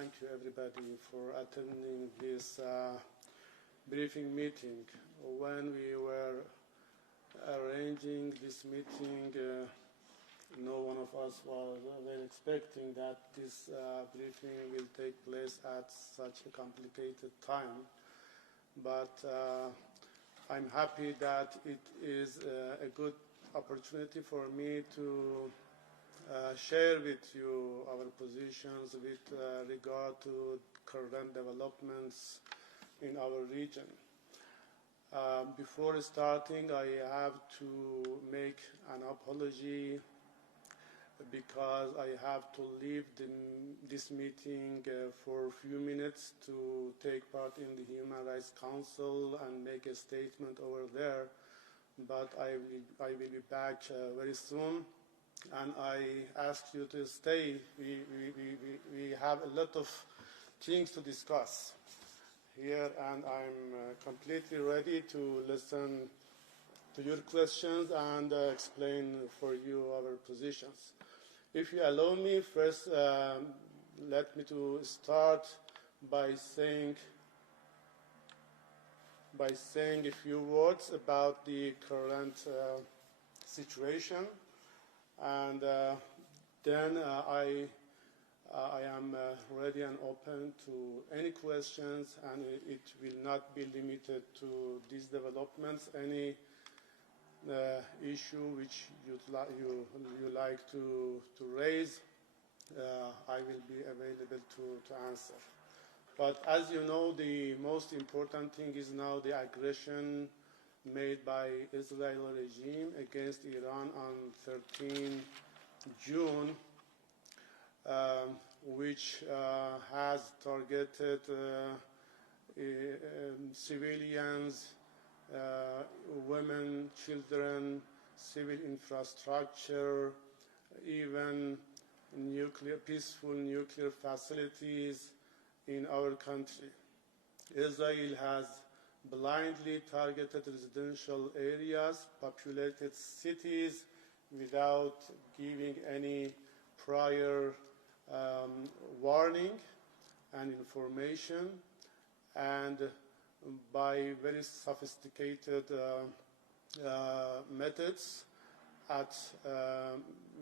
thank you everybody for attending this briefing meeting. When we were arranging this meeting, no one of us was expecting that this briefing will take place at such a complicated time. But I'm happy that it is a good opportunity for me to share with you our positions with regard to current developments in our region. Before starting, I have to make an apology because I have to leave this meeting for a few minutes to take part in the Human Rights Council and make a statement over there. But I will be back very soon, and I ask you to stay. We have a lot of things to discuss here, and I'm completely ready to listen to your questions and explain for you our positions. If you allow me, first let me to start by saying a few words about the current situation, and then I am ready and open to any questions, and it will not be limited to these developments. Any issue which you like to raise, I will be available to answer. But as you know, the most important thing is now the aggression made by Israeli regime against Iran on 13 June, which has targeted civilians, women, children, civil infrastructure, even peaceful nuclear facilities in our country. Israel has blindly targeted residential areas, populated cities without giving any prior warning and information, and by very sophisticated methods at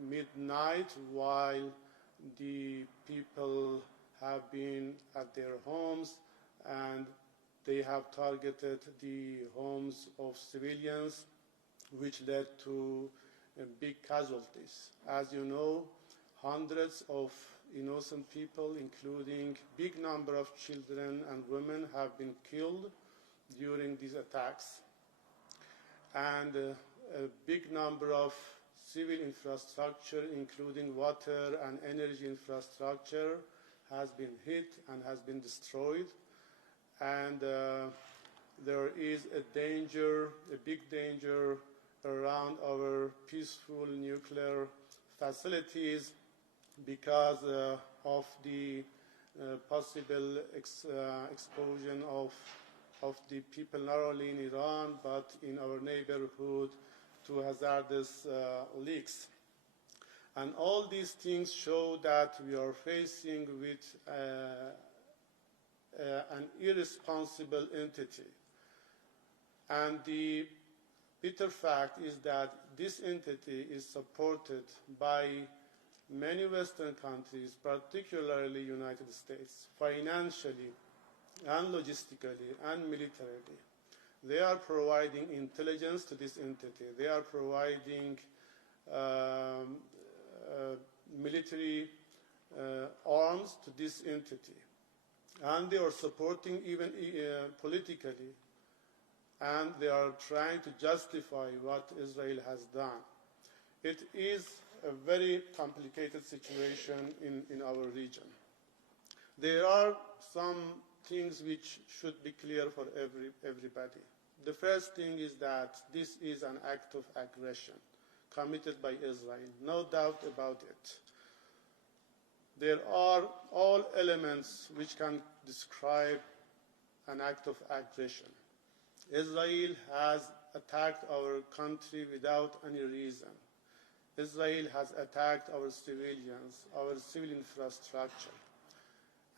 midnight, while the people have been at their homes, and they have targeted the homes of civilians, which led to big casualties. As you know, hundreds of innocent people, including big number of children and women, have been killed during these attacks. And a big number of civil infrastructure, including water and energy infrastructure, has been hit and has been destroyed. And there is a danger, a big danger around our peaceful nuclear facilities because of the possible exposure of the people not only in Iran but in our neighborhood to hazardous leaks. And all these things show that we are facing with an irresponsible entity. And the bitter fact is that this entity is supported by many Western countries, particularly United States, financially and logistically and militarily. They are providing intelligence to this entity. They are providing military arms to this entity. And they are supporting even politically. And they are trying to justify what Israel has done. It is a very complicated situation in our region. There are some things which should be clear for everybody. The first thing is that this is an act of aggression committed by Israel, no doubt about it. There are all elements which can describe an act of aggression. Israel has attacked our country without any reason. Israel has attacked our civilians, our civil infrastructure.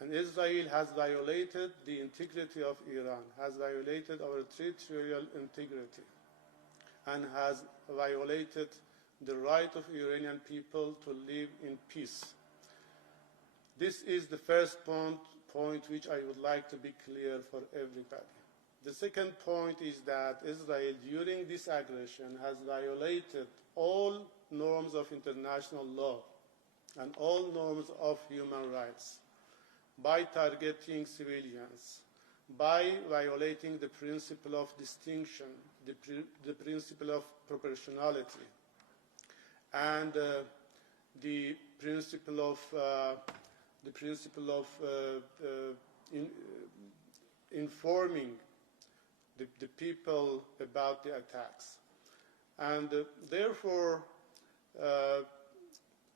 And And Israel has violated the integrity of Iran, has violated our territorial integrity, and has violated the right of Iranian people to live in peace. This is the first point which I would like to be clear for everybody. The second point is that Israel, during this aggression, has violated all norms of international law and all norms of human rights by targeting civilians, by violating the principle of distinction, the principle of proportionality, and the principle of informing the people about the attacks. And therefore,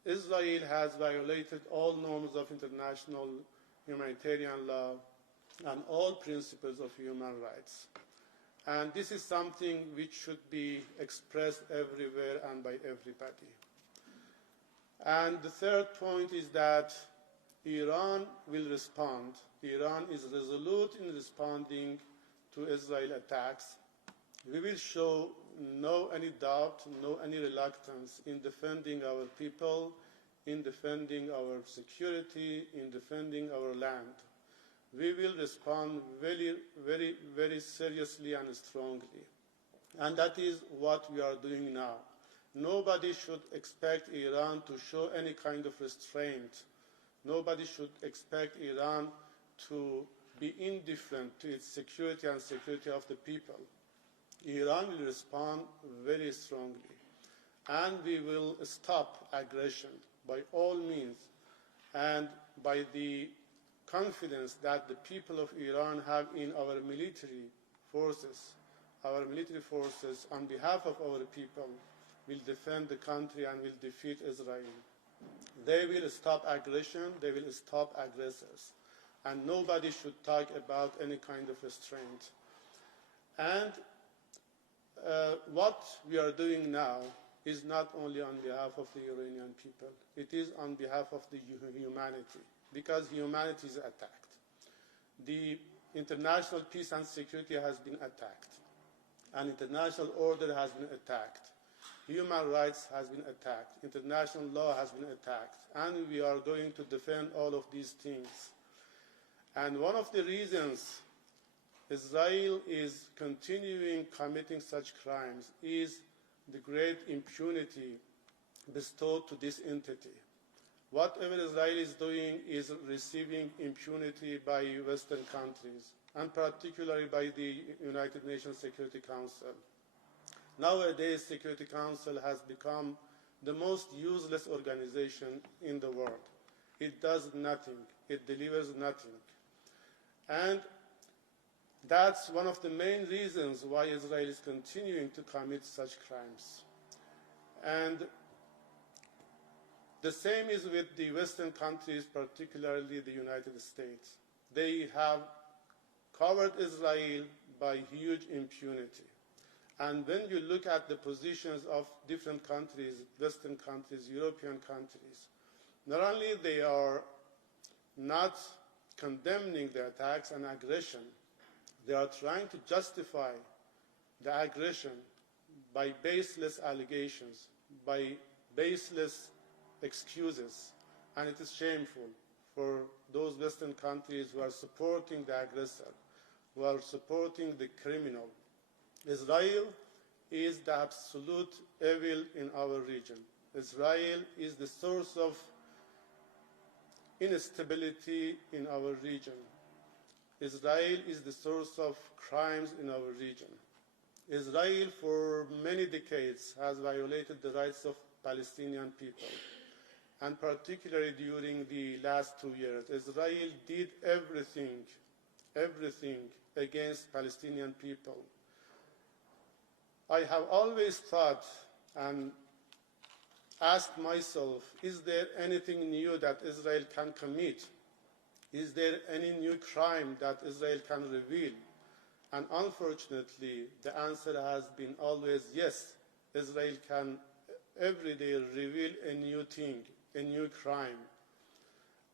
Israel has violated all norms of international humanitarian law and all principles of human rights. And this is something which should be expressed everywhere and by everybody. And the third point is that Iran will respond. Iran is resolute in responding to Israel attacks. We will show no any doubt, no any reluctance in defending our people, in defending our security, in defending our land. We will respond very, very, very seriously and strongly. And that is what we are doing now. Nobody should expect Iran to show any kind of restraint. Nobody should expect Iran to be indifferent to its security and security of the people. Iran will respond very strongly. And we will stop aggression by all means, and by the confidence that the people of Iran have in our military forces. Our military forces, on behalf of our people, will defend the country and will defeat Israel. They will stop aggression, they will stop aggressors. And nobody should talk about any kind of restraint. And what we are doing now is not only on behalf of the Iranian people, it is on behalf of the humanity, because humanity is attacked. The international peace and security has been attacked, and international order has been attacked. Human rights has been attacked, international law has been attacked, and we are going to defend all of these things. And one of the reasons Israel is continuing committing such crimes is the great impunity bestowed to this entity. Whatever Israel is doing is receiving impunity by Western countries, and particularly by the United Nations Security Council. Nowadays, Security Council has become the most useless organization in the world. It does nothing. It delivers nothing. And that's one of the main reasons why Israel is continuing to commit such crimes. And the same is with the Western countries, particularly the United States. They have covered Israel by huge impunity. And when you look at the positions of different countries, Western countries, European countries, not only they are not condemning the attacks and aggression, they are trying to justify the aggression by baseless allegations, by baseless excuses. And it is shameful for those Western countries who are supporting the aggressor, who are supporting the criminal. Israel is the absolute evil in our region. Israel is the source of instability in our region. Israel is the source of crimes in our region. Israel, for many decades, has violated the rights of Palestinian people. And particularly during the last 2 years, Israel did everything against Palestinian people. I have always thought and asked myself, is there anything new that Israel can commit? Is there any new crime that Israel can reveal? And unfortunately, the answer has been always yes. Israel can every day reveal a new thing, a new crime.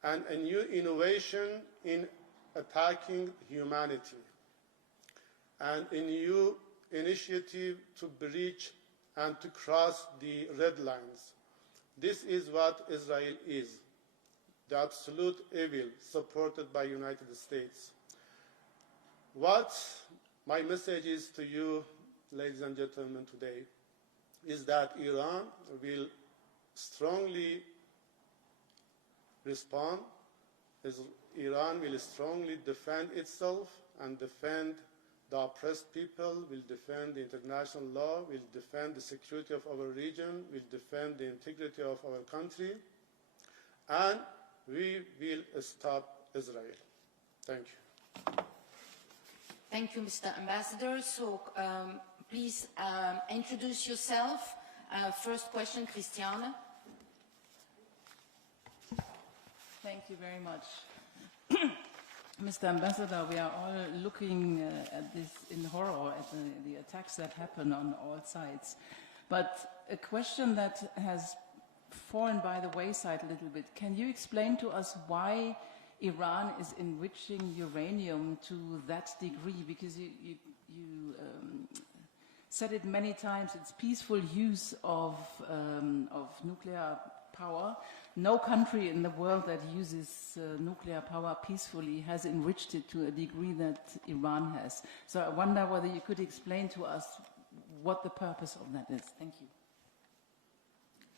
and a new innovation in attacking humanity, and a new initiative to breach and to cross the red lines. This is what Israel is, the absolute evil supported by the United States. What my message is to you, ladies and gentlemen, today is that Iran will strongly respond. Iran will strongly defend itself and defend the oppressed people, will defend the international law, will defend the security of our region, will defend the integrity of our country, and we will stop Israel. Thank you. Thank you, Mr. Ambassador. So please introduce yourself. First question, Christiane. Thank you very much. Mr. Ambassador, we are all looking at this in horror at the attacks that happen on all sides. But a question that has fallen by the wayside a little bit, can you explain to us why Iran is enriching uranium to that degree? Because you said it many times, it's peaceful use of nuclear power. No country in the world that uses nuclear power peacefully has enriched it to a degree that Iran has. So I wonder whether you could explain to us what the purpose of that is. Thank you.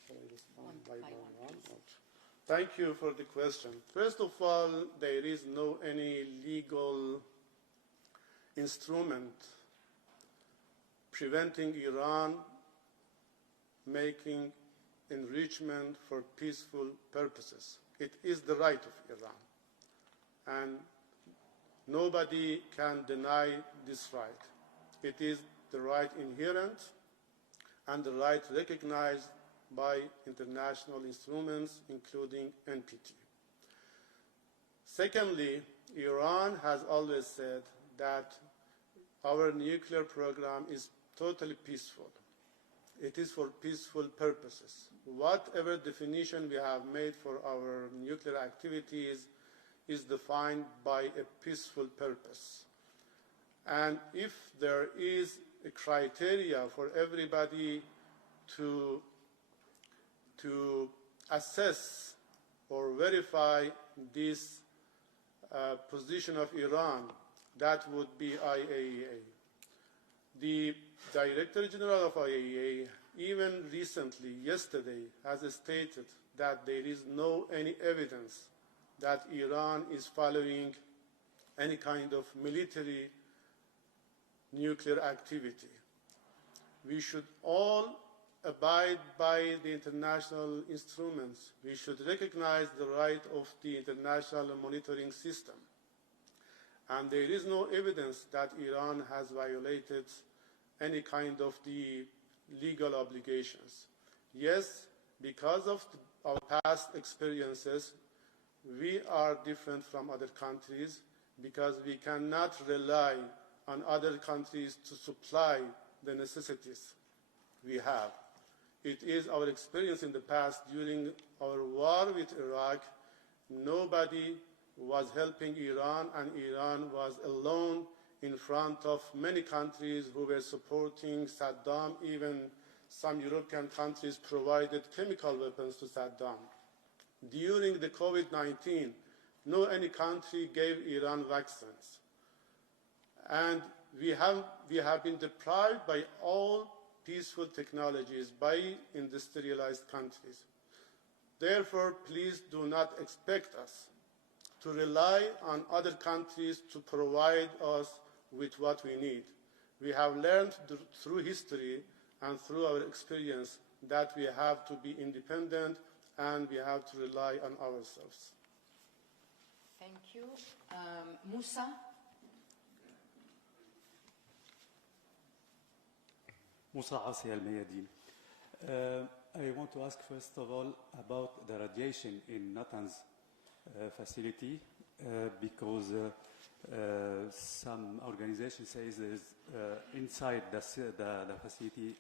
Shall I respond one? Thank you for the question. First of all, there is no any legal instrument preventing Iran making enrichment for peaceful purposes. It is the right of Iran, and nobody can deny this right. It is the right inherent and the right recognized by international instruments, including NPT. Secondly, Iran has always said that our nuclear program is totally peaceful. It is for peaceful purposes. Whatever definition we have made for our nuclear activities is defined by a peaceful purpose. And if there is a criteria for everybody to assess or verify this position of Iran, that would be IAEA. The Director General of IAEA, even recently, yesterday, has stated that there is no any evidence that Iran is following any kind of military nuclear activity. We should all abide by the international instruments. We should recognize the right of the international monitoring system. And there is no evidence that Iran has violated any kind of the legal obligations. Yes, because of our past experiences, we are different from other countries because we cannot rely on other countries to supply the necessities we have. It is our experience in the past during our war with Iraq. Nobody was helping Iran, and Iran was alone in front of many countries who were supporting Saddam. Even some European countries provided chemical weapons to Saddam. During the COVID-19, no any country gave Iran vaccines. And we have been deprived by all peaceful technologies by industrialized countries. Therefore, please do not expect us to rely on other countries to provide us with what we need. We have learned through history and through our experience that we have to be independent and we have to rely on ourselves. Thank you. Musa? Musa Asi Al-Mayadin. I want to ask first of all about the radiation in Natanz facility because some organization says there is inside the facility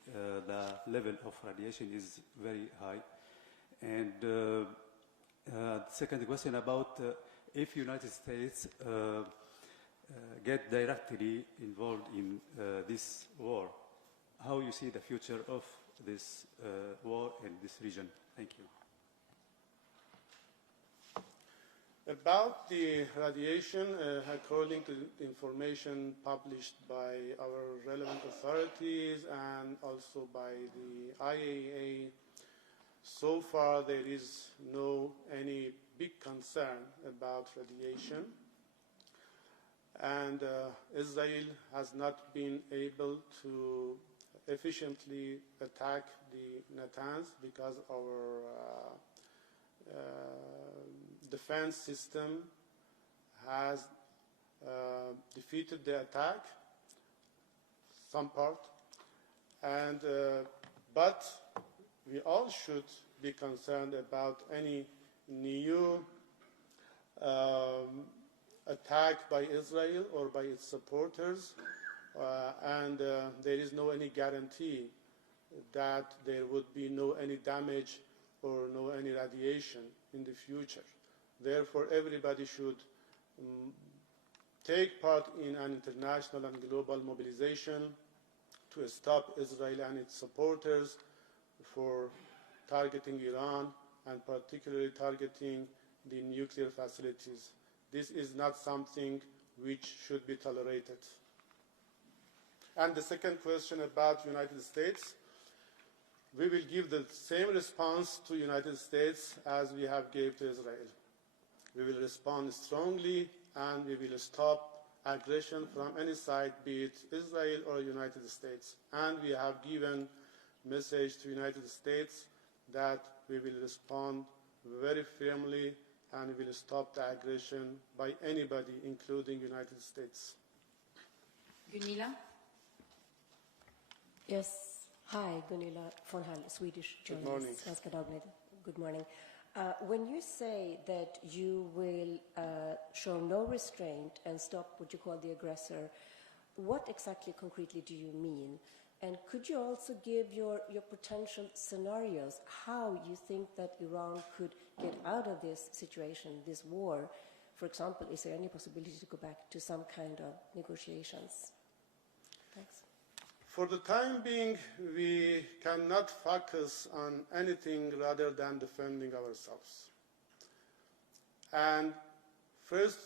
the level of radiation is very high, and Second question about if United States get directly involved in this war, how you see the future of this war in this region? Thank you. About the radiation, according to the information published by our relevant authorities and also by the IAEA, so far there is no any big concern about radiation, and Israel has not been able to efficiently attack the Natanz because our defense system has defeated the attack, some part, and but we all should be concerned about any new attack by Israel or by its supporters, and there is no any guarantee that there would be no any damage or no any radiation in the future. Therefore, everybody should take part in an international and global mobilization to stop Israel and its supporters for targeting Iran and particularly targeting the nuclear facilities. This is not something which should be tolerated. And the second question about United States, we will give the same response to United States as we have gave to Israel. We will respond strongly and we will stop aggression from any side, be it Israel or United States. And we have given message to United States that we will respond very firmly and we will stop the aggression by anybody, including United States. Gunilla? Yes. Hi, Gunilla von Hall, Swedish journalist. Good morning. Svenska Dagbladet. Good morning. When you say that you will show no restraint and stop what you call the aggressor, what exactly concretely do you mean? And could you also give your potential scenarios, how you think that Iran could get out of this situation, this war? For example, is there any possibility to go back to some kind of negotiations? Thanks. For the time being, we cannot focus on anything rather than defending ourselves. And first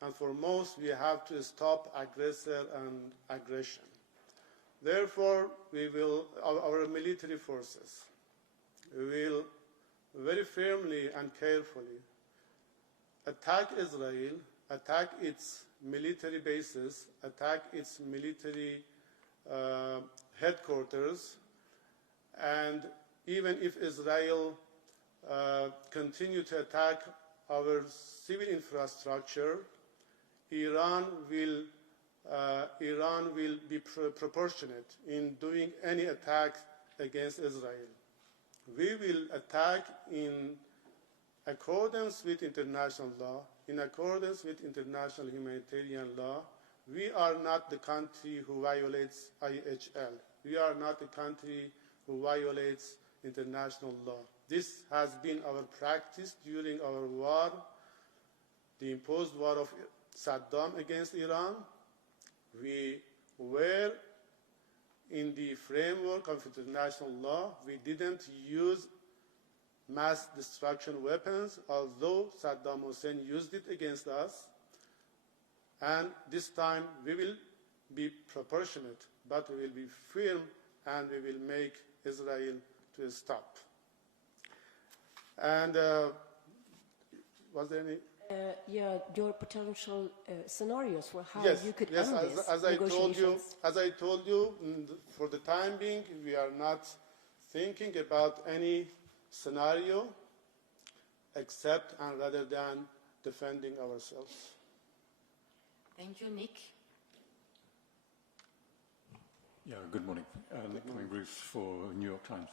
and foremost, we have to stop aggressor and aggression. Therefore, we will, our military forces will very firmly and carefully attack Israel, attack its military bases, attack its military headquarters, and even if Israel continue to attack our civil infrastructure, Iran will be proportionate in doing any attack against Israel. We will attack in accordance with international law, in accordance with international humanitarian law. We are not the country who violates IHL. We are not the country who violates international law. This has been our practice during our war, the imposed war of Saddam against Iran. We were in the framework of international law. We didn't use mass destruction weapons, although Saddam Hussein used it against us. And this time we will be proportionate, but we will be firm and we will make Israel to stop. And was there any? Your potential scenarios for how Yes, you could yes. end this As I told you, for the time being, we are not thinking about any scenario except and rather than defending ourselves. Thank you, Nick. Yeah, good morning. Nick Bruce for New York Times.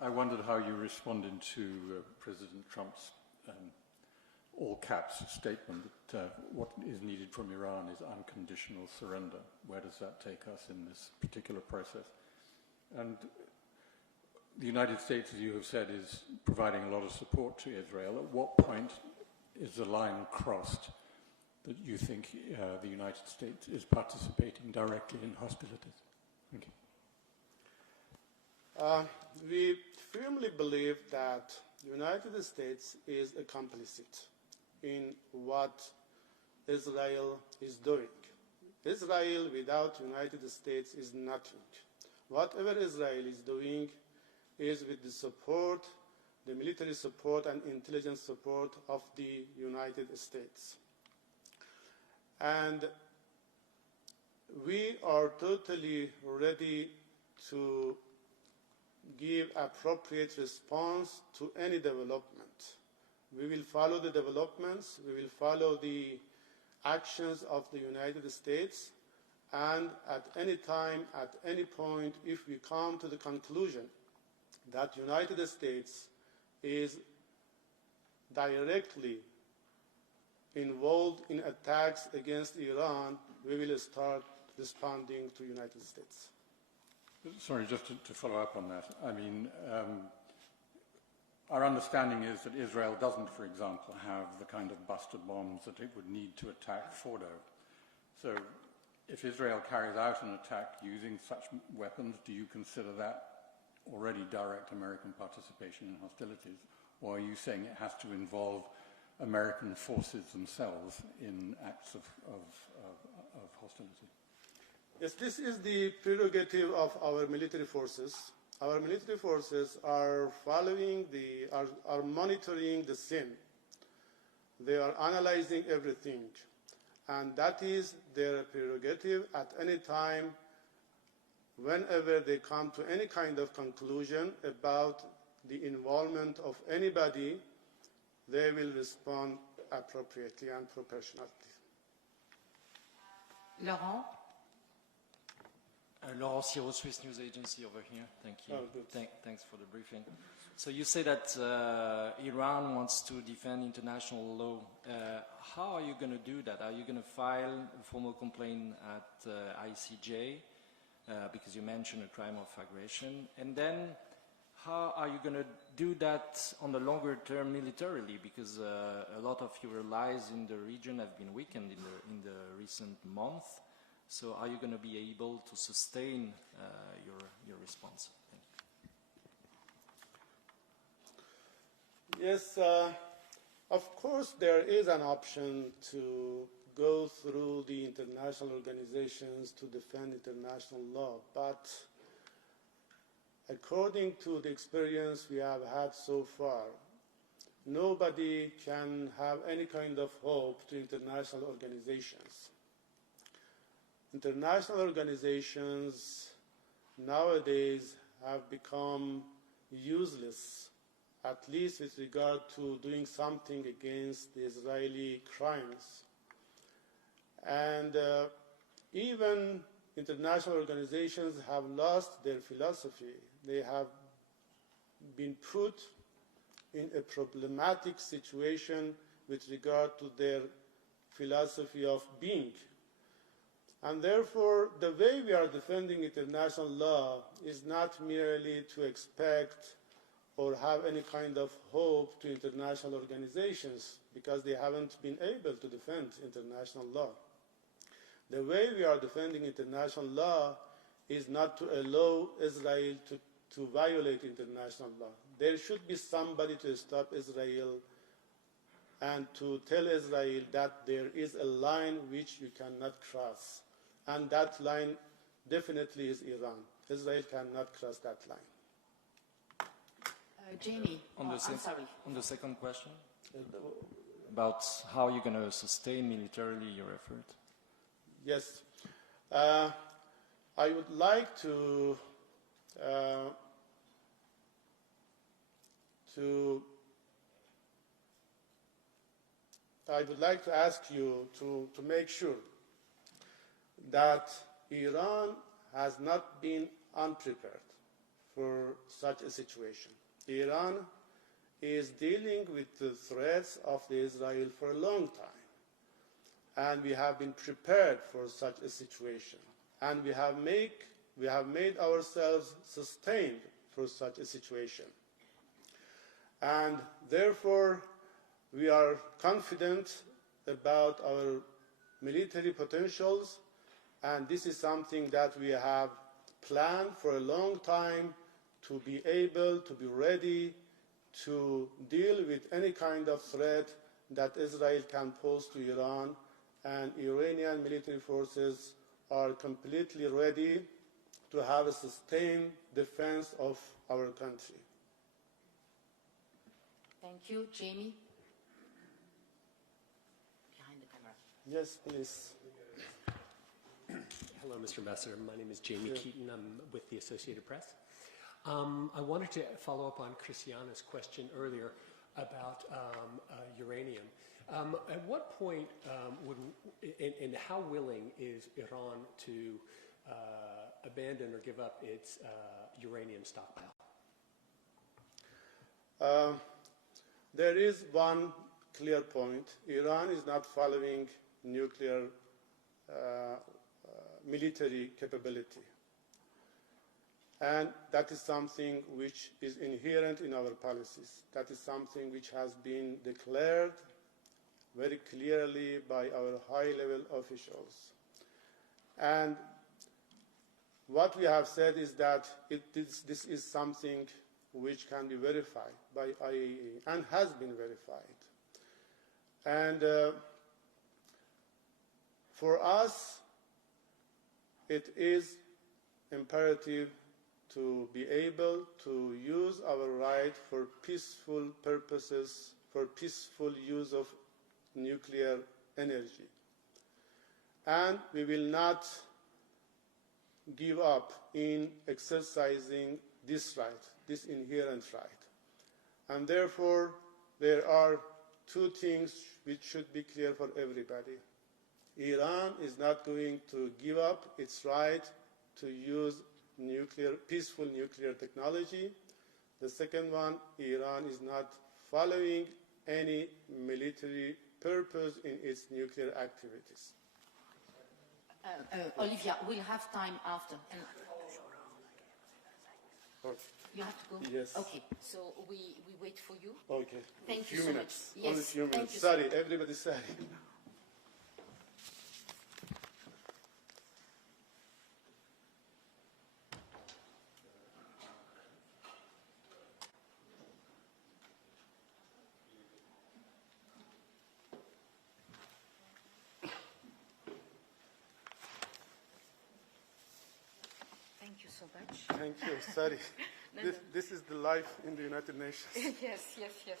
I wondered how you responded to President Trump's all caps statement that what is needed from Iran is unconditional surrender. Where does that take us in this particular process? And the United States, as you have said, is providing a lot of support to Israel. At what point is the line crossed that you think the United States is participating directly in hostilities? Thank you. We firmly believe that the United States is a complicit in what Israel is doing. Israel without the United States is nothing. Whatever Israel is doing is with the support, the military support and intelligence support of the United States. And we are totally ready to give appropriate response to any development. We will follow the developments, we will follow the actions of the United States, and at any time, at any point, if we come to the conclusion that the United States is directly involved in attacks against Iran, we will start responding to the United States. Sorry, just to follow up on that. I mean, our understanding is that Israel doesn't, for example, have the kind of buster bombs that it would need to attack Fordo. So if Israel carries out an attack using such weapons, do you consider that already direct American participation in hostilities? Or are you saying it has to involve American forces themselves in acts of hostility? Yes, this is the prerogative of our military forces. Our military forces are are monitoring the scene. They are analyzing everything. And that is their prerogative at any time. Whenever they come to any kind of conclusion about the involvement of anybody, they will respond appropriately and proportionately. Laurent? Laurent Siro, Swiss News Agency over here. Thank you. Oh, good. Thanks for the briefing. So you say that Iran wants to defend international law. How are you going to do that? Are you going to file a formal complaint at ICJ? Because you mentioned a crime of aggression. And then how are you going to do that on the longer term militarily? Because a lot of your allies in the region have been weakened in the recent month. So are you going to be able to sustain your response? Yes, of course there is an option to go through the international organizations to defend international law, but according to the experience we have had so far, nobody can have any kind of hope to international organizations. International organizations nowadays have become useless, at least with regard to doing something against the Israeli crimes. And even international organizations have lost their philosophy. They have been put in a problematic situation with regard to their philosophy of being. And therefore, the way we are defending international law is not merely to expect or have any kind of hope to international organizations, because they haven't been able to defend international law. The way we are defending international law is not to allow Israel to violate international law. There should be somebody to stop Israel and to tell Israel that there is a line which you cannot cross. And that line definitely is Iran. Israel cannot cross that line. Jamie, I'm sorry. On the second question, about how you're going to sustain militarily your effort? Yes. I would like to ask you to make sure that Iran has not been unprepared for such a situation. Iran is dealing with the threats of Israel for a long time, and we have been prepared for such a situation, and we have made ourselves sustained for such a situation. And therefore, we are confident about our military potentials, and this is something that we have planned for a long time to be able to be ready to deal with any kind of threat that Israel can pose to Iran, and Iranian military forces are completely ready to have a sustained defense of our country. Thank you. Jamie? Behind the camera. Yes, please. Hello, Mr. Ambassador. My name is Jamie Keaton. I'm with the Associated Press. I wanted to follow up on Christiana's question earlier about uranium. At what point and how willing is Iran to abandon or give up its uranium stockpile? There is one clear point. Iran is not following nuclear military capability. And that is something which is inherent in our policies. That is something which has been declared very clearly by our high-level officials. And what we have said is that this is something which can be verified by IAEA and has been verified. And for us, it is imperative to be able to use our right for peaceful purposes, for peaceful use of nuclear energy. And we will not give up in exercising this right, this inherent right. And therefore, there are two things which should be clear for everybody. Iran is not going to give up its right to use peaceful nuclear technology. The second one, Iran is not following any military purpose in its nuclear activities. Olivia, we'll have time after. And you have to go? Yes. Okay, so we wait for you. Okay. Thank you few so minutes. much. Only Yes, a few thank minutes. you. Sorry, everybody sorry. Thank you so much. Thank you. Sorry. This is the life in the United Nations. Yes, yes, yes.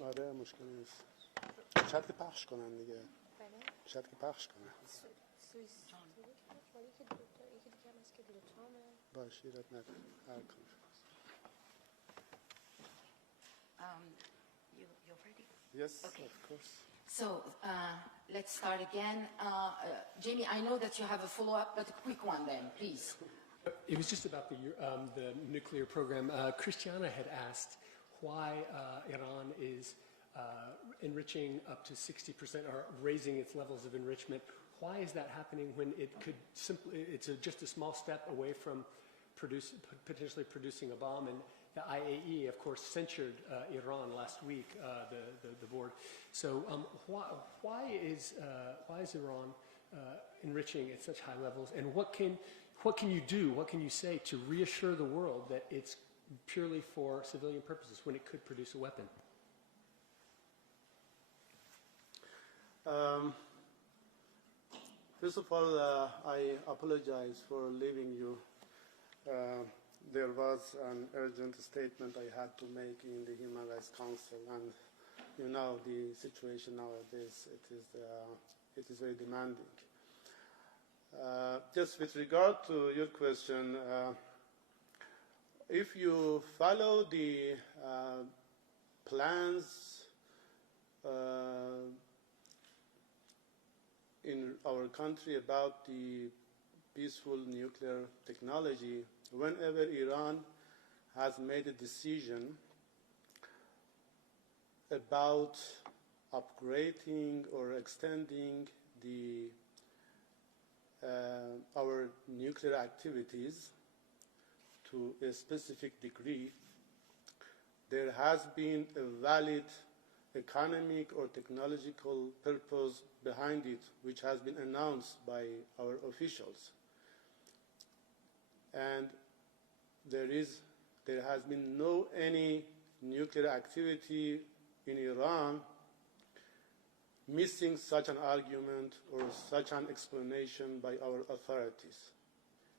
آره مشکل نیست. شاید که پخش کنن دیگه. شاید که پخش کنن. باشه ایراد نداره. هر کاری. You're ready? Yes, Okay. of course. So let's start again. Jamie, I know that you have a follow-up, but a quick one then, please. It was just about the nuclear program. Christiana had asked why Iran is enriching up to 60% or raising its levels of enrichment. Why is that happening when it could simply, it's just a small step away from potentially producing a bomb? And the IAEA, of course, censured Iran last week, the board. So why is Iran enriching at such high levels? And what can you do, what can you say to reassure the world that it's purely for civilian purposes when it could produce a weapon? First of all, I apologize for leaving you. There was an urgent statement I had to make in the Human Rights Council, and you know the situation nowadays, it is very demanding. Just with regard to your question, if you follow the plans in our country about the peaceful nuclear technology, whenever Iran has made a decision about upgrading or extending our nuclear activities to a specific degree, there has been a valid economic or technological purpose behind it, which has been announced by our officials. And there has been no any nuclear activity in Iran missing such an argument or such an explanation by our authorities.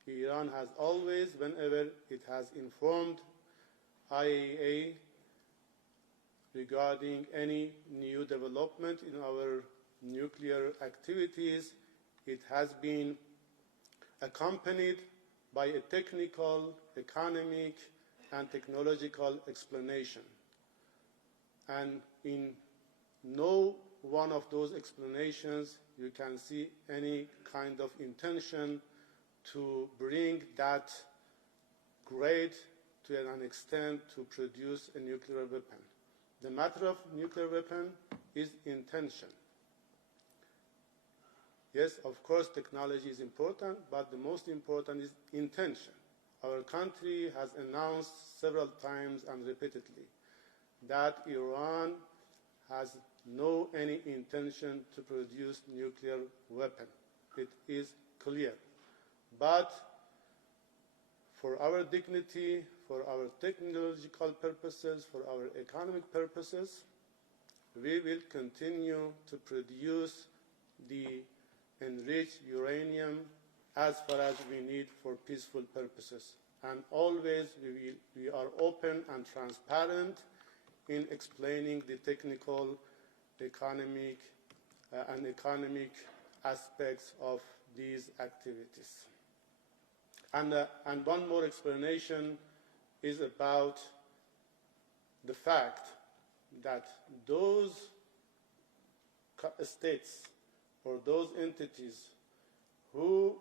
Iran has always, whenever it has informed IAEA regarding any new development in our nuclear activities, it has been accompanied by a technical, economic, and technological explanation. And in no one of those explanations you can see any kind of intention to bring that grade to an extent to produce a nuclear weapon. The matter of nuclear weapon is intention. Yes, of course, technology is important, but the most important is intention. Our country has announced several times and repeatedly that Iran has no any intention to produce nuclear weapon. It is clear. But for our dignity, for our technological purposes, for our economic purposes, we will continue to produce the enriched uranium as far as we need for peaceful purposes. And always we are open and transparent in explaining the technical, economic, and economic aspects of these activities. And one more explanation is about the fact that those states or those entities who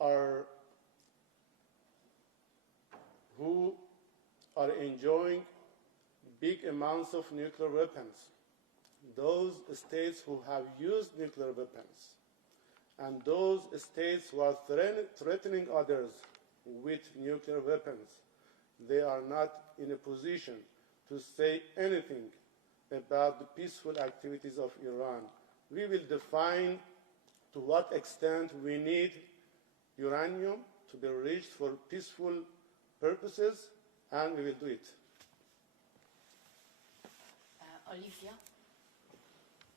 are enjoying big amounts of nuclear weapons, those states who have used nuclear weapons, and those states who are threatening others with nuclear weapons, they are not in a position to say anything about the peaceful activities of Iran. We will define to what extent we need uranium to be reached for peaceful purposes, and we will do it. Olivia?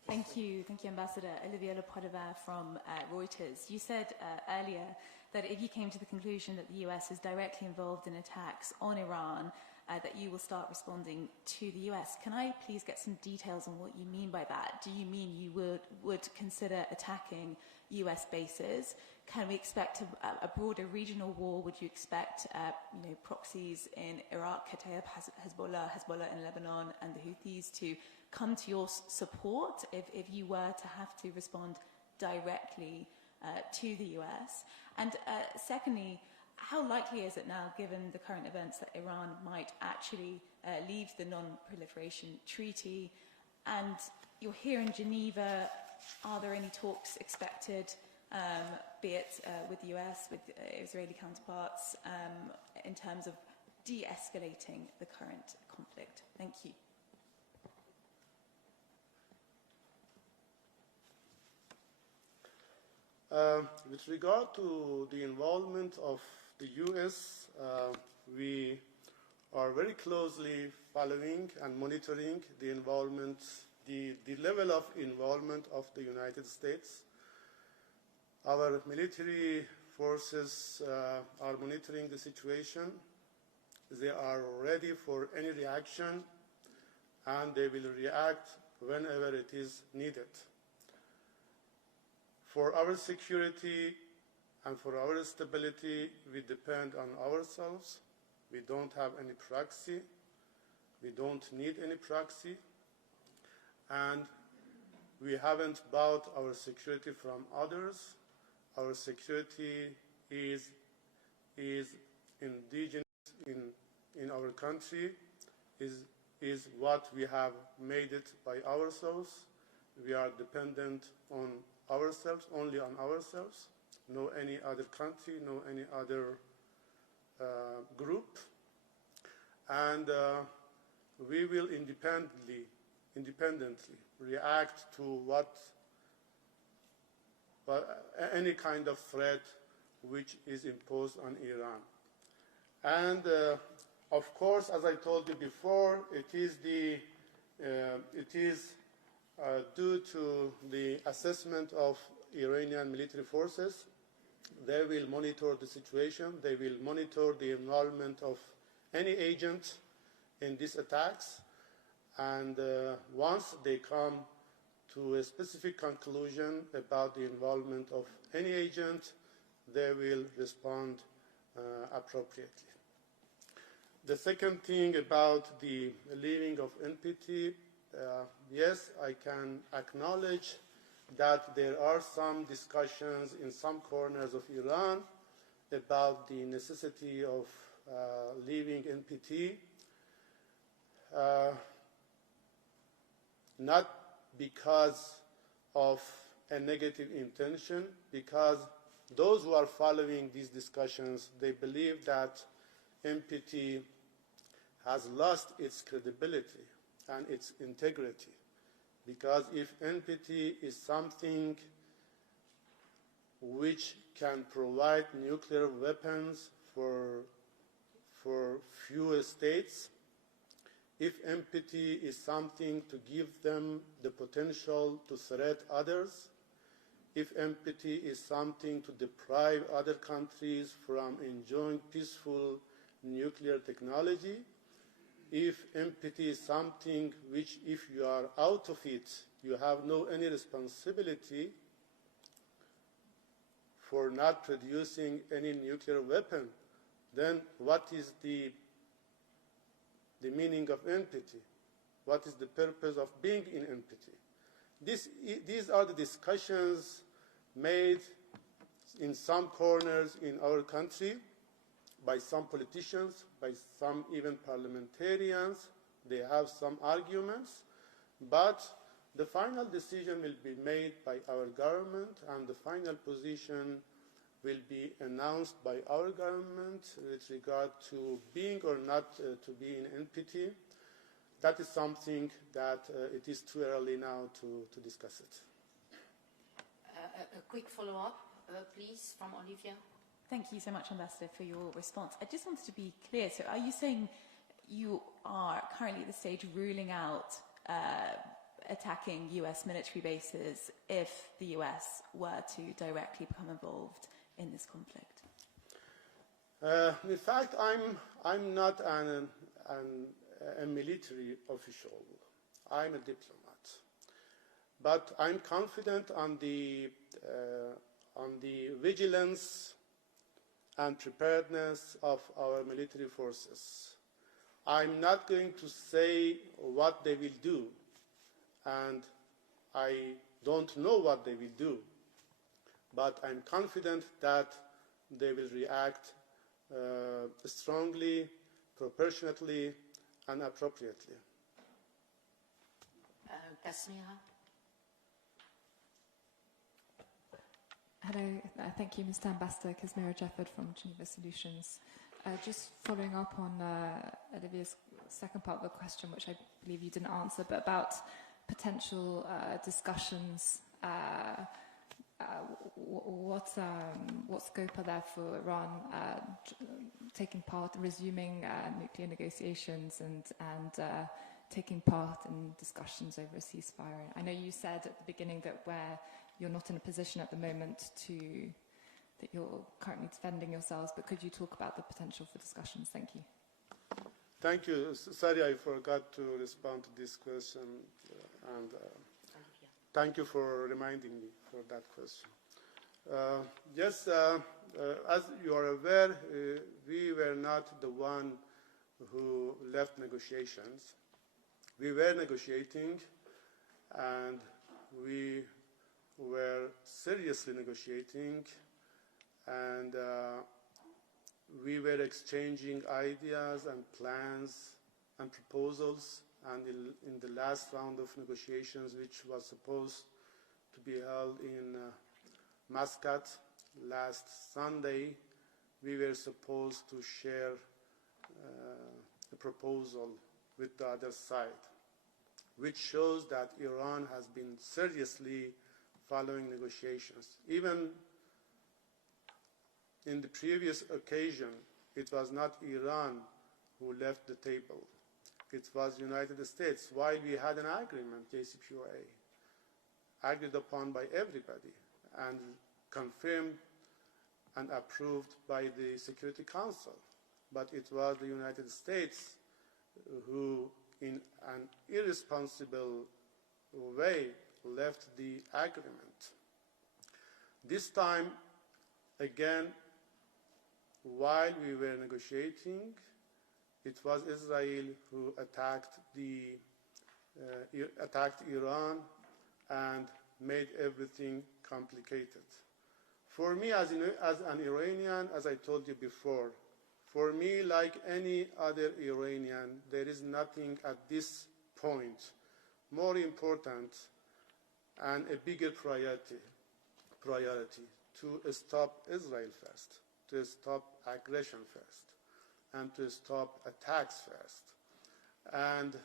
Thank you, Ambassador. Olivia Lepadova from Reuters. You said earlier that if you came to the conclusion that the US is directly involved in attacks on Iran, that you will start responding to the US. Can I please get some details on what you mean by that? Do you mean you would consider attacking US bases? Can we expect a broader regional war? Would you expect proxies in Iraq, Kataib, Hezbollah in Lebanon, and the Houthis to come to your support if you were to have to respond directly to the US? And secondly, how likely is it now, given the current events, that Iran might actually leave the non-proliferation treaty? And you're here in Geneva. Are there any talks expected, be it with the US, with Israeli counterparts, in terms of de-escalating the current conflict? Thank you. With regard to the involvement of the US, we are very closely following and monitoring the involvement, the level of involvement of the United States. Our military forces are monitoring the situation. They are ready for any reaction, and they will react whenever it is needed. For our security and for our stability, we depend on ourselves, We don't have any proxy. We don't need any proxy. And we haven't bought our security from others. Our security is indigenous in our country, is what we have made it by ourselves. We are dependent on ourselves, only on ourselves, no any other country, no any other group. And we will independently react to any kind of threat which is imposed on Iran. And of course, as I told you before, it is due to the assessment of Iranian military forces. They will monitor the situation. They will monitor the involvement of any agent in these attacks. And once they come to a specific conclusion about the involvement of any agent, they will respond appropriately. The second thing about the leaving of NPT, yes, I can acknowledge that there are some discussions in some corners of Iran about the necessity of leaving NPT, not because of a negative intention, because those who are following these discussions, they believe that NPT has lost its credibility and its integrity. Because if NPT is something which can provide nuclear weapons for few states, if NPT is something to give them the potential to threat others, if NPT is something to deprive other countries from enjoying peaceful nuclear technology, if NPT is something which, if you are out of it, you have any responsibility for not producing any nuclear weapon, then what is the meaning of NPT? What is the purpose of being in NPT? These are the discussions made in some corners in our country by some politicians, by some even parliamentarians. They have some arguments, but the final decision will be made by our government, and the final position will be announced by our government with regard to being or not to be in NPT. That is something that it is too early now to discuss it. A quick follow-up, please, from Olivia. Thank you so much, Ambassador, for your response. I just wanted to be clear. So are you saying you are currently at the stage ruling out attacking US military bases if the US were to directly become involved in this conflict? In fact, I'm not a military official. I'm a diplomat. But I'm confident on the vigilance and preparedness of our military forces. I'm not going to say what they will do, and I don't know what they will do, but I'm confident that they will react strongly, proportionately, and appropriately. Kasmira? Hello, thank you, Mr. Ambassador. Kasmira Jafford from Geneva Solutions. Just following up on Olivia's second part of the question, which I believe you didn't answer, but about potential discussions. What scope are there for Iran taking part, resuming nuclear negotiations and taking part in discussions over a ceasefire? I know you said at the beginning that where you're not in a position at the moment that you're currently defending yourselves, but could you talk about the potential for discussions? Thank you. Thank you. Sorry, I forgot to respond to this question, and thank you for reminding me for that question. Yes, as you are aware, we were not the one who left negotiations. We were negotiating, and we were seriously negotiating, and we were exchanging ideas and plans and proposals. And in the last round of negotiations, which was supposed to be held in Muscat last Sunday, we were supposed to share a proposal with the other side, which shows that Iran has been seriously following negotiations. Even in the previous occasion, it was not Iran who left the table. It was the United States, while we had an agreement, JCPOA, agreed upon by everybody and confirmed and approved by the Security Council. But it was the United States who, in an irresponsible way, left the agreement. This time, again, while we were negotiating, it was Israel who attacked Iran and made everything complicated. For me, as an Iranian, as I told you before, for me, like any other Iranian, there is nothing at this point more important and a bigger priority to stop Israel first, to stop aggression first, and to stop attacks first. And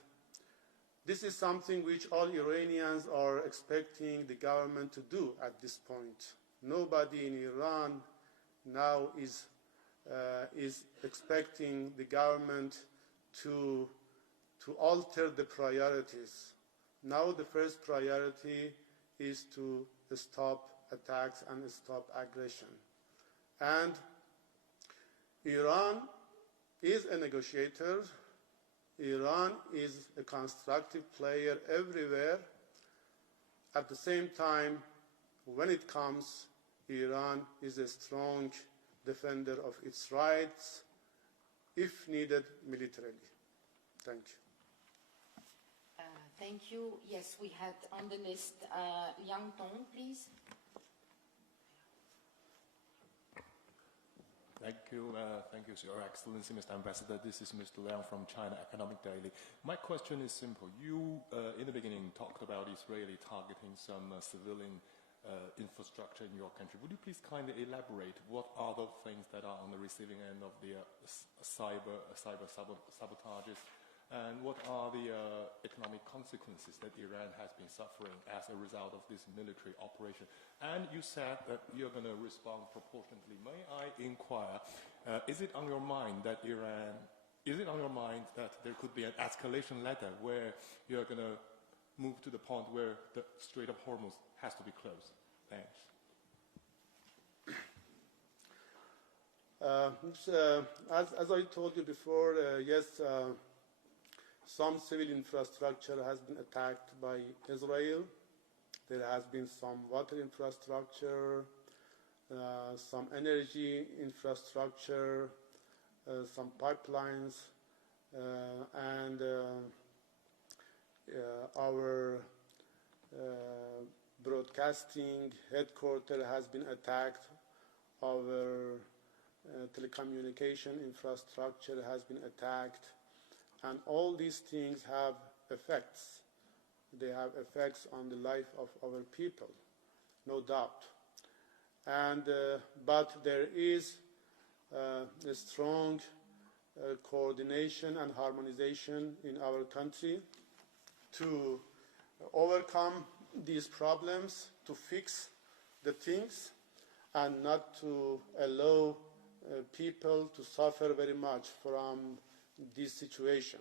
this is something which all Iranians are expecting the government to do at this point. Nobody in Iran now is expecting the government to alter the priorities. Now the first priority is to stop attacks and stop aggression. And Iran is a negotiator. Iran is a constructive player everywhere. At the same time, when it comes, Iran is a strong defender of its rights, if needed militarily. Thank you. Thank you. Yes, we had on the list Liang Tong, please. Thank you, Your Excellency, Mr. Ambassador. This is Mr. Liang from China Economic Daily. My question is simple. You, in the beginning, talked about Israeli targeting some civilian infrastructure in your country. Would you please kindly elaborate what are the things that are on the receiving end of the cyber sabotages, and what are the economic consequences that Iran has been suffering as a result of this military operation? And you said that you're going to respond proportionately. May I inquire, is it on your mind that there could be an escalation ladder where you're going to move to the point where the Strait of Hormuz has to be closed? Thanks. As I told you before, yes, some civil infrastructure has been attacked by Israel. There has been some water infrastructure, some energy infrastructure, some pipelines, and our broadcasting headquarters has been attacked. Our telecommunication infrastructure has been attacked. And all these things have effects. They have effects on the life of our people, no doubt. And but there is a strong coordination and harmonization in our country to overcome these problems, to fix the things, and not to allow people to suffer very much from this situation.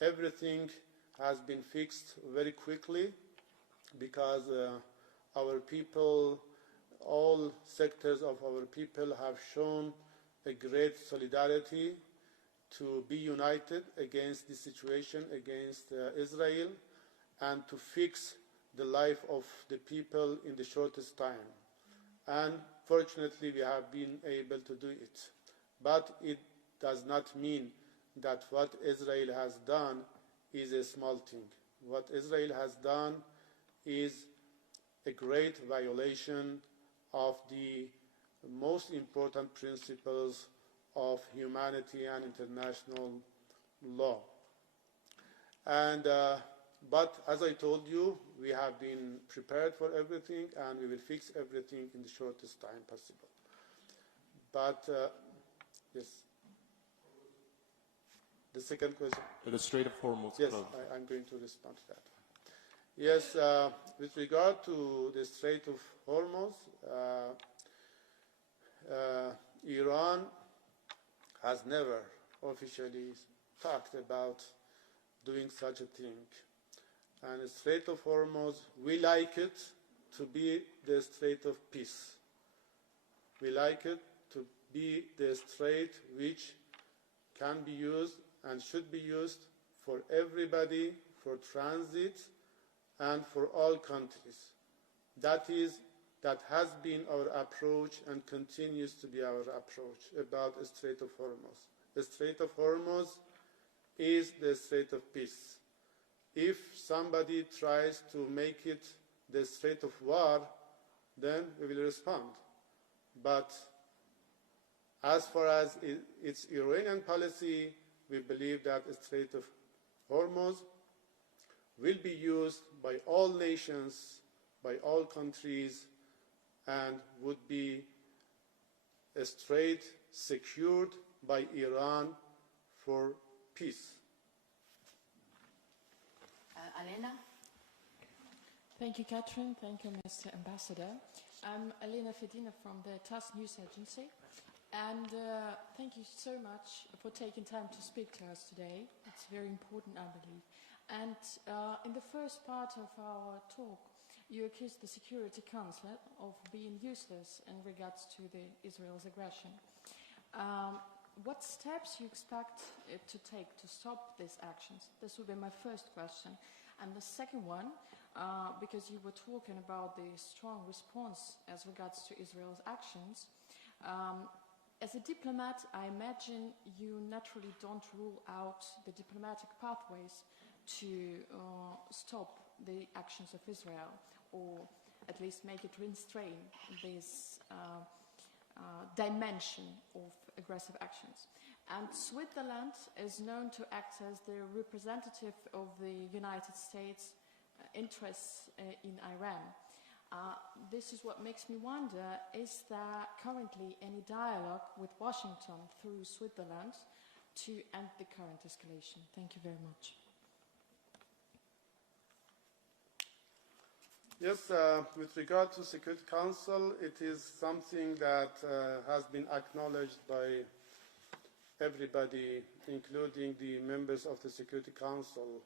Everything has been fixed very quickly because our people, all sectors of our people have shown a great solidarity to be united against this situation, against Israel, and to fix the life of the people in the shortest time. And fortunately, we have been able to do it. But it does not mean that what Israel has done is a small thing. What Israel has done is a great violation of the most important principles of humanity and international law. And but as I told you, we have been prepared for everything, and we will fix everything in the shortest time possible. But yes, the second question. The Strait of Hormuz. Yes, I'm going to respond to that. Yes, with regard to the Strait of Hormuz, Iran has never officially talked about doing such a thing. And the Strait of Hormuz, we like it to be the Strait of Peace. We like it to be the strait which can be used and should be used for everybody, for transit, and for all countries. That has been our approach and continues to be our approach about the Strait of Hormuz. The Strait of Hormuz is the Strait of Peace. If somebody tries to make it the Strait of War, then we will respond. But as far as its Iranian policy, we believe that the Strait of Hormuz will be used by all nations, by all countries, and would be a strait secured by Iran for peace. Alena? Thank you, Catherine. Thank you, Mr. Ambassador. I'm Alena Fedina from the TASS News Agency. And thank you so much for taking time to speak to us today. It's very important, I believe. And in the first part of our talk, you accused the Security Council of being useless in regards to Israel's aggression. What steps you expect it to take to stop these actions? This would be my first question. And the second one, because you were talking about the strong response as regards to Israel's actions, as a diplomat, I imagine you naturally don't rule out the diplomatic pathways to stop the actions of Israel, or at least make it restrain this dimension of aggressive actions. And Switzerland is known to act as the representative of the United States interests in Iran. This is what makes me wonder, is there currently any dialogue with Washington through Switzerland to end the current escalation? Thank you very much. Yes, with regard to Security Council, it is something that has been acknowledged by everybody, including the members of the Security Council,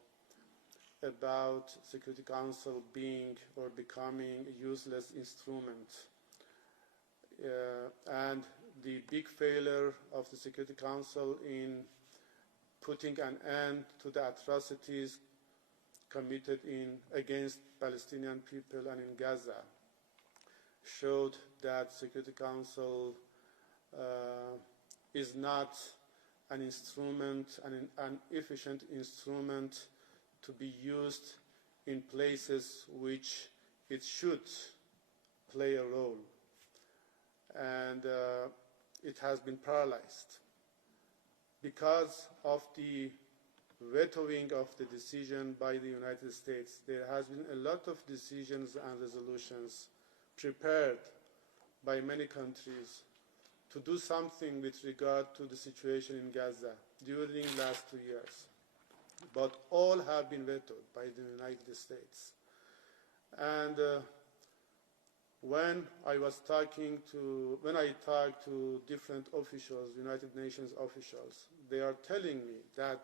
about Security Council being or becoming a useless instrument. And the big failure of the Security Council in putting an end to the atrocities committed against Palestinian people and in Gaza showed that Security Council is not an instrument, an efficient instrument to be used in places which it should play a role. And it has been paralyzed because of the vetoing of the decision by the United States. There has been a lot of decisions and resolutions prepared by many countries to do something with regard to the situation in Gaza during the last 2 years. But all have been vetoed by the United States. And when I talked to different officials, United Nations officials, they are telling me that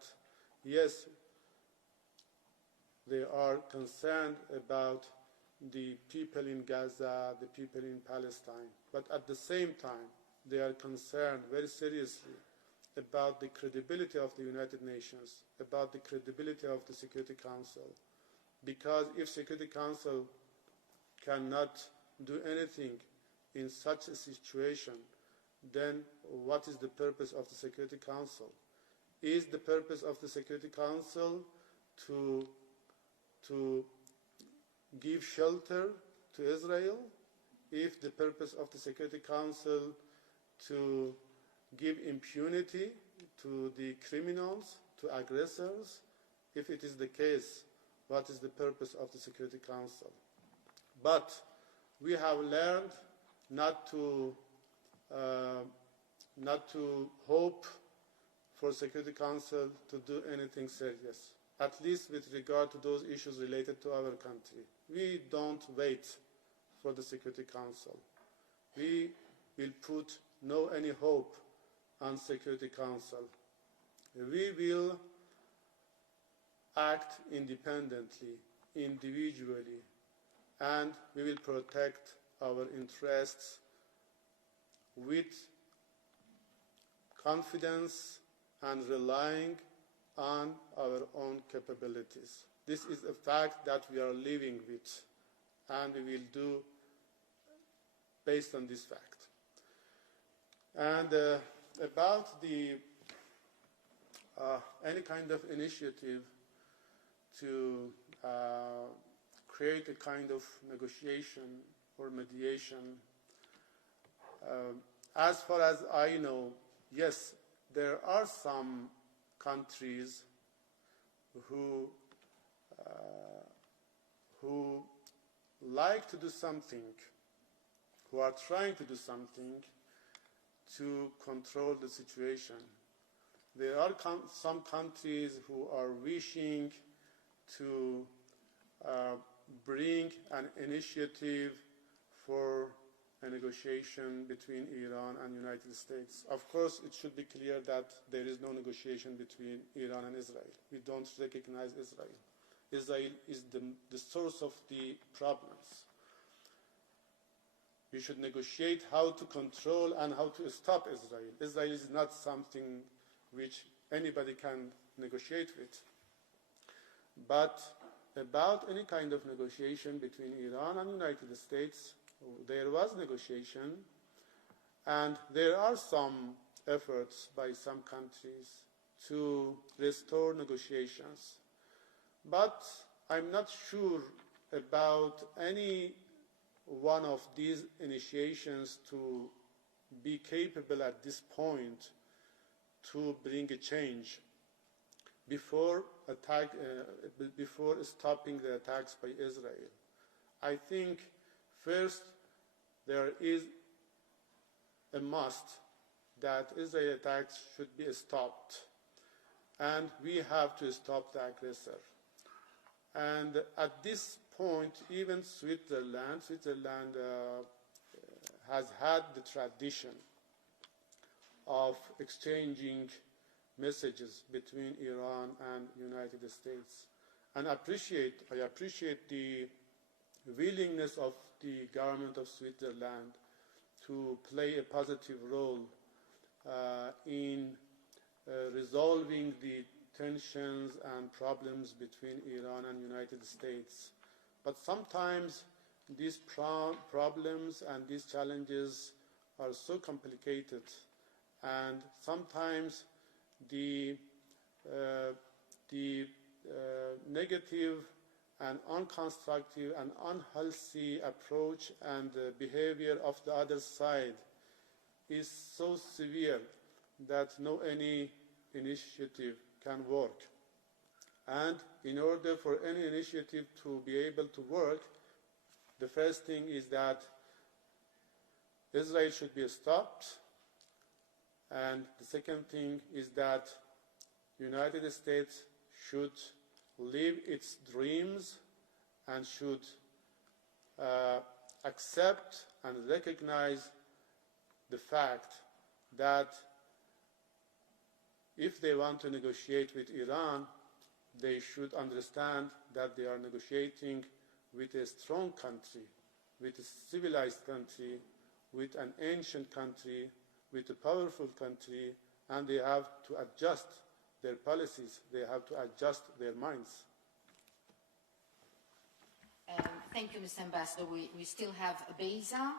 yes, they are concerned about the people in Gaza, the people in Palestine, but at the same time, they are concerned very seriously about the credibility of the United Nations, about the credibility of the Security Council. Because if Security Council cannot do anything in such a situation, then what is the purpose of the Security Council? Is the purpose of the Security Council to give shelter to Israel? If the purpose of the Security Council to give impunity to the criminals, to aggressors? If it is the case, what is the purpose of the Security Council? But we have learned not to hope for Security Council to do anything serious, at least with regard to those issues related to our country. We don't wait for the Security Council. We will put no any hope on Security Council. We will act independently, individually, and we will protect our interests with confidence and relying on our own capabilities. This is a fact that we are living with, and we will do based on this fact. And about the any kind of initiative to create a kind of negotiation or mediation, as far as I know, yes, there are some countries who like to do something, who are trying to do something to control the situation. There are some countries who are wishing to bring an initiative for a negotiation between Iran and United States. Of course, it should be clear that there is no negotiation between Iran and Israel. We don't recognize Israel. Israel is the source of the problems. We should negotiate how to control and how to stop Israel. Israel is not something which anybody can negotiate with. But about any kind of negotiation between Iran and United States, there was negotiation, and there are some efforts by some countries to restore negotiations. But I'm not sure about any one of these initiations to be capable at this point to bring a change before stopping the attacks by Israel. I think first there is a must that Israeli attacks should be stopped, and we have to stop the aggressor. And at this point, even Switzerland has had the tradition of exchanging messages between Iran and United States. And I appreciate the willingness of the government of Switzerland to play a positive role in resolving the tensions and problems between Iran and United States. But sometimes these problems and these challenges are so complicated, and sometimes the negative and unconstructive and unhealthy approach and behavior of the other side is so severe that no any initiative can work. And in order for any initiative to be able to work, the first thing is that Israel should be stopped, and the second thing is that United States should live its dreams and should accept and recognize the fact that if they want to negotiate with Iran, they should understand that they are negotiating with a strong country, with a civilized country, with an ancient country, with a powerful country, and they have to adjust their policies, they have to adjust their minds. Thank you, Mr. Ambassador. We still have Beza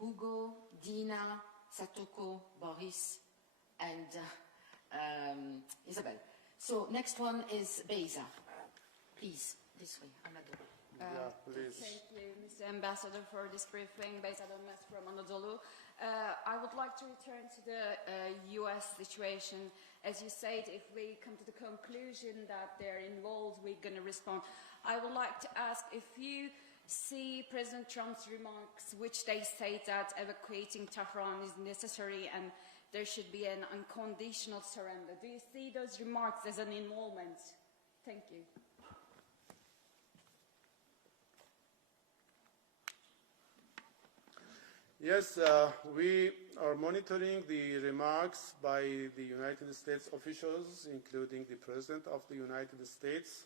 Hugo, Dina, Satoko, Boris, and Isabel. So next one is Beza. Please, this way, Anadolu. Yeah, please. Thank you, Mr. Ambassador, for this briefing. Beza Dönmez from Anadolu. I would like to return to the U.S. situation. As you said, if we come to the conclusion that they're involved, we're going to respond. I would like to ask if you see President Trump's remarks, which they say that evacuating Tehran is necessary and there should be an unconditional surrender. Do you see those remarks as an involvement? Thank you. Yes, we are monitoring the remarks by the United States officials, including the President of the United States.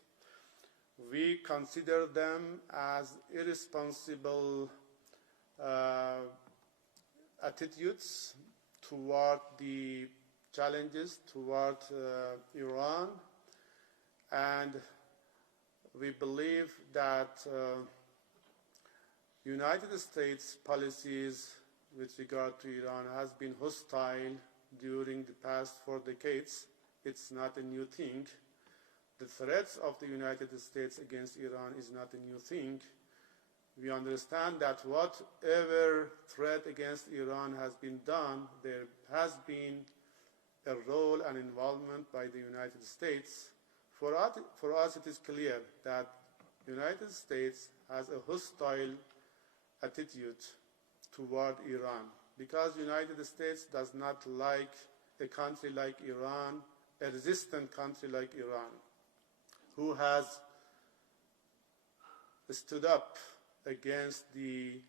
We consider them as irresponsible attitudes toward the challenges toward Iran, and we believe that United States policies with regard to Iran has been hostile during the past 4 decades. It's not a new thing. The threats of the United States against Iran is not a new thing. We understand that whatever threat against Iran has been done, there has been a role and involvement by the United States. For us, it is clear that the United States has a hostile attitude toward Iran because the United States does not like a country like Iran, a resistant country like Iran, who has stood up against the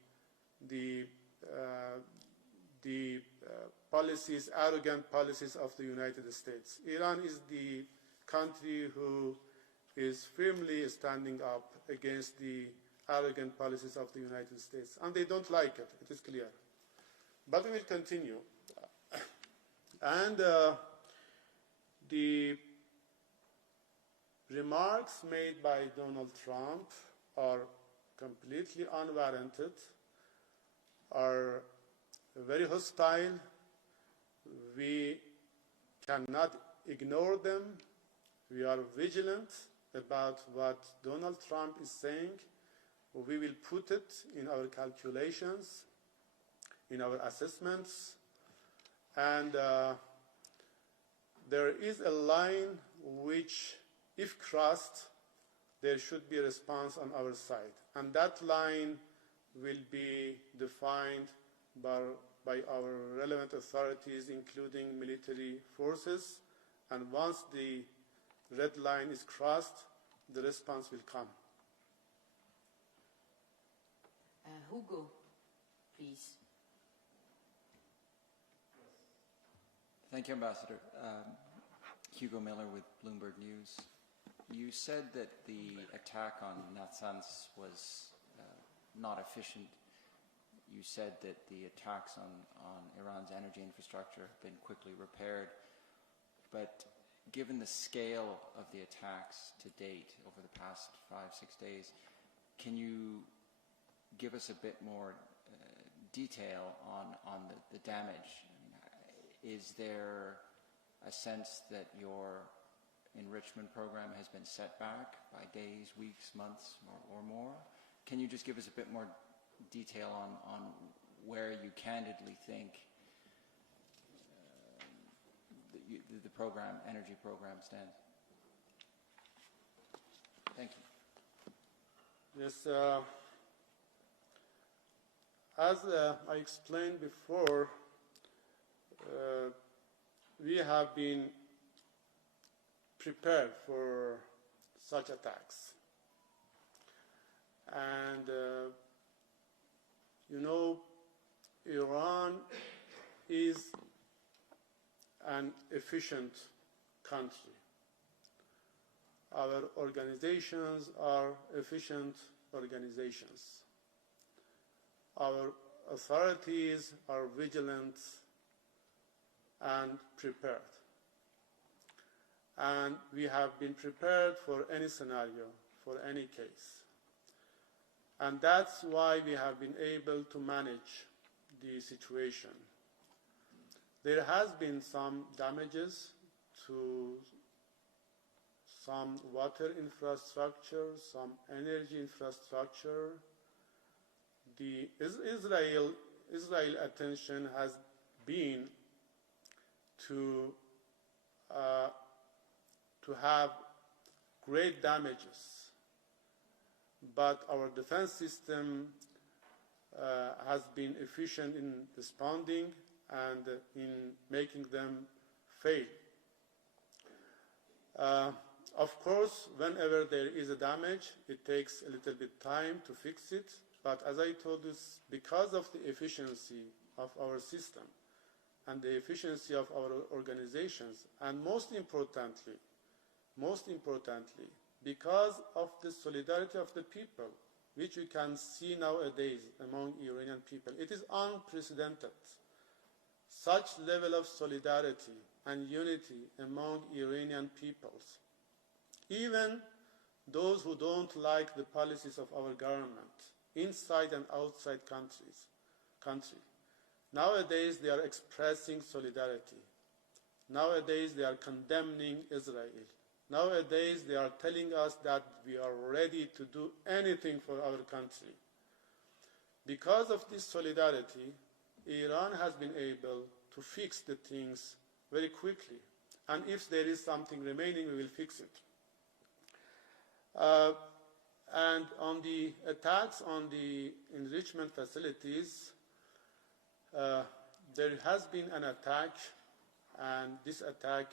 policies, arrogant policies of the United States. Iran is the country who is firmly standing up against the arrogant policies of the United States, and they don't like it, it is clear. But we will continue. And the remarks made by Donald Trump are completely unwarranted, are very hostile. We cannot ignore them. We are vigilant about what Donald Trump is saying. We will put it in our calculations, in our assessments, and there is a line which, if crossed, there should be a response on our side. And that line will be defined by our relevant authorities, including military forces. And once the red line is crossed, the response will come. Hugo, please. Thank you, Ambassador. Hugo Miller with Bloomberg News. You said that the attack on Natanz was not efficient. You said that the attacks on Iran's energy infrastructure have been quickly repaired. But given the scale of the attacks to date over the past 5-6 days, can you give us a bit more detail on the damage? Is there a sense that your enrichment program has been set back by days, weeks, months, or more? Can you just give us a bit more detail on where you candidly think the program, energy program stands? Thank you. Yes, as I explained before, we have been prepared for such attacks. And, Iran is an efficient country. Our organizations are efficient organizations. Our authorities are vigilant and prepared. And we have been prepared for any scenario, for any case. And that's why we have been able to manage the situation. There has been some damages to some water infrastructure, some energy infrastructure. The Israel attention has been to have great damages, but our defense system has been efficient in responding and in making them fail. Of course, whenever there is a damage, it takes a little bit time to fix it, but as I told you, because of the efficiency of our system and the efficiency of our organizations, and most importantly, because of the solidarity of the people, which we can see nowadays among Iranian people, it is unprecedented. Such level of solidarity and unity among Iranian peoples. Even those who don't like the policies of our government, inside and outside country. Nowadays they are expressing solidarity. Nowadays they are condemning Israel. Nowadays they are telling us that we are ready to do anything for our country. Because of this solidarity, Iran has been able to fix the things very quickly. And if there is something remaining, we will fix it. And on the attacks on the enrichment facilities, there has been an attack, and this attack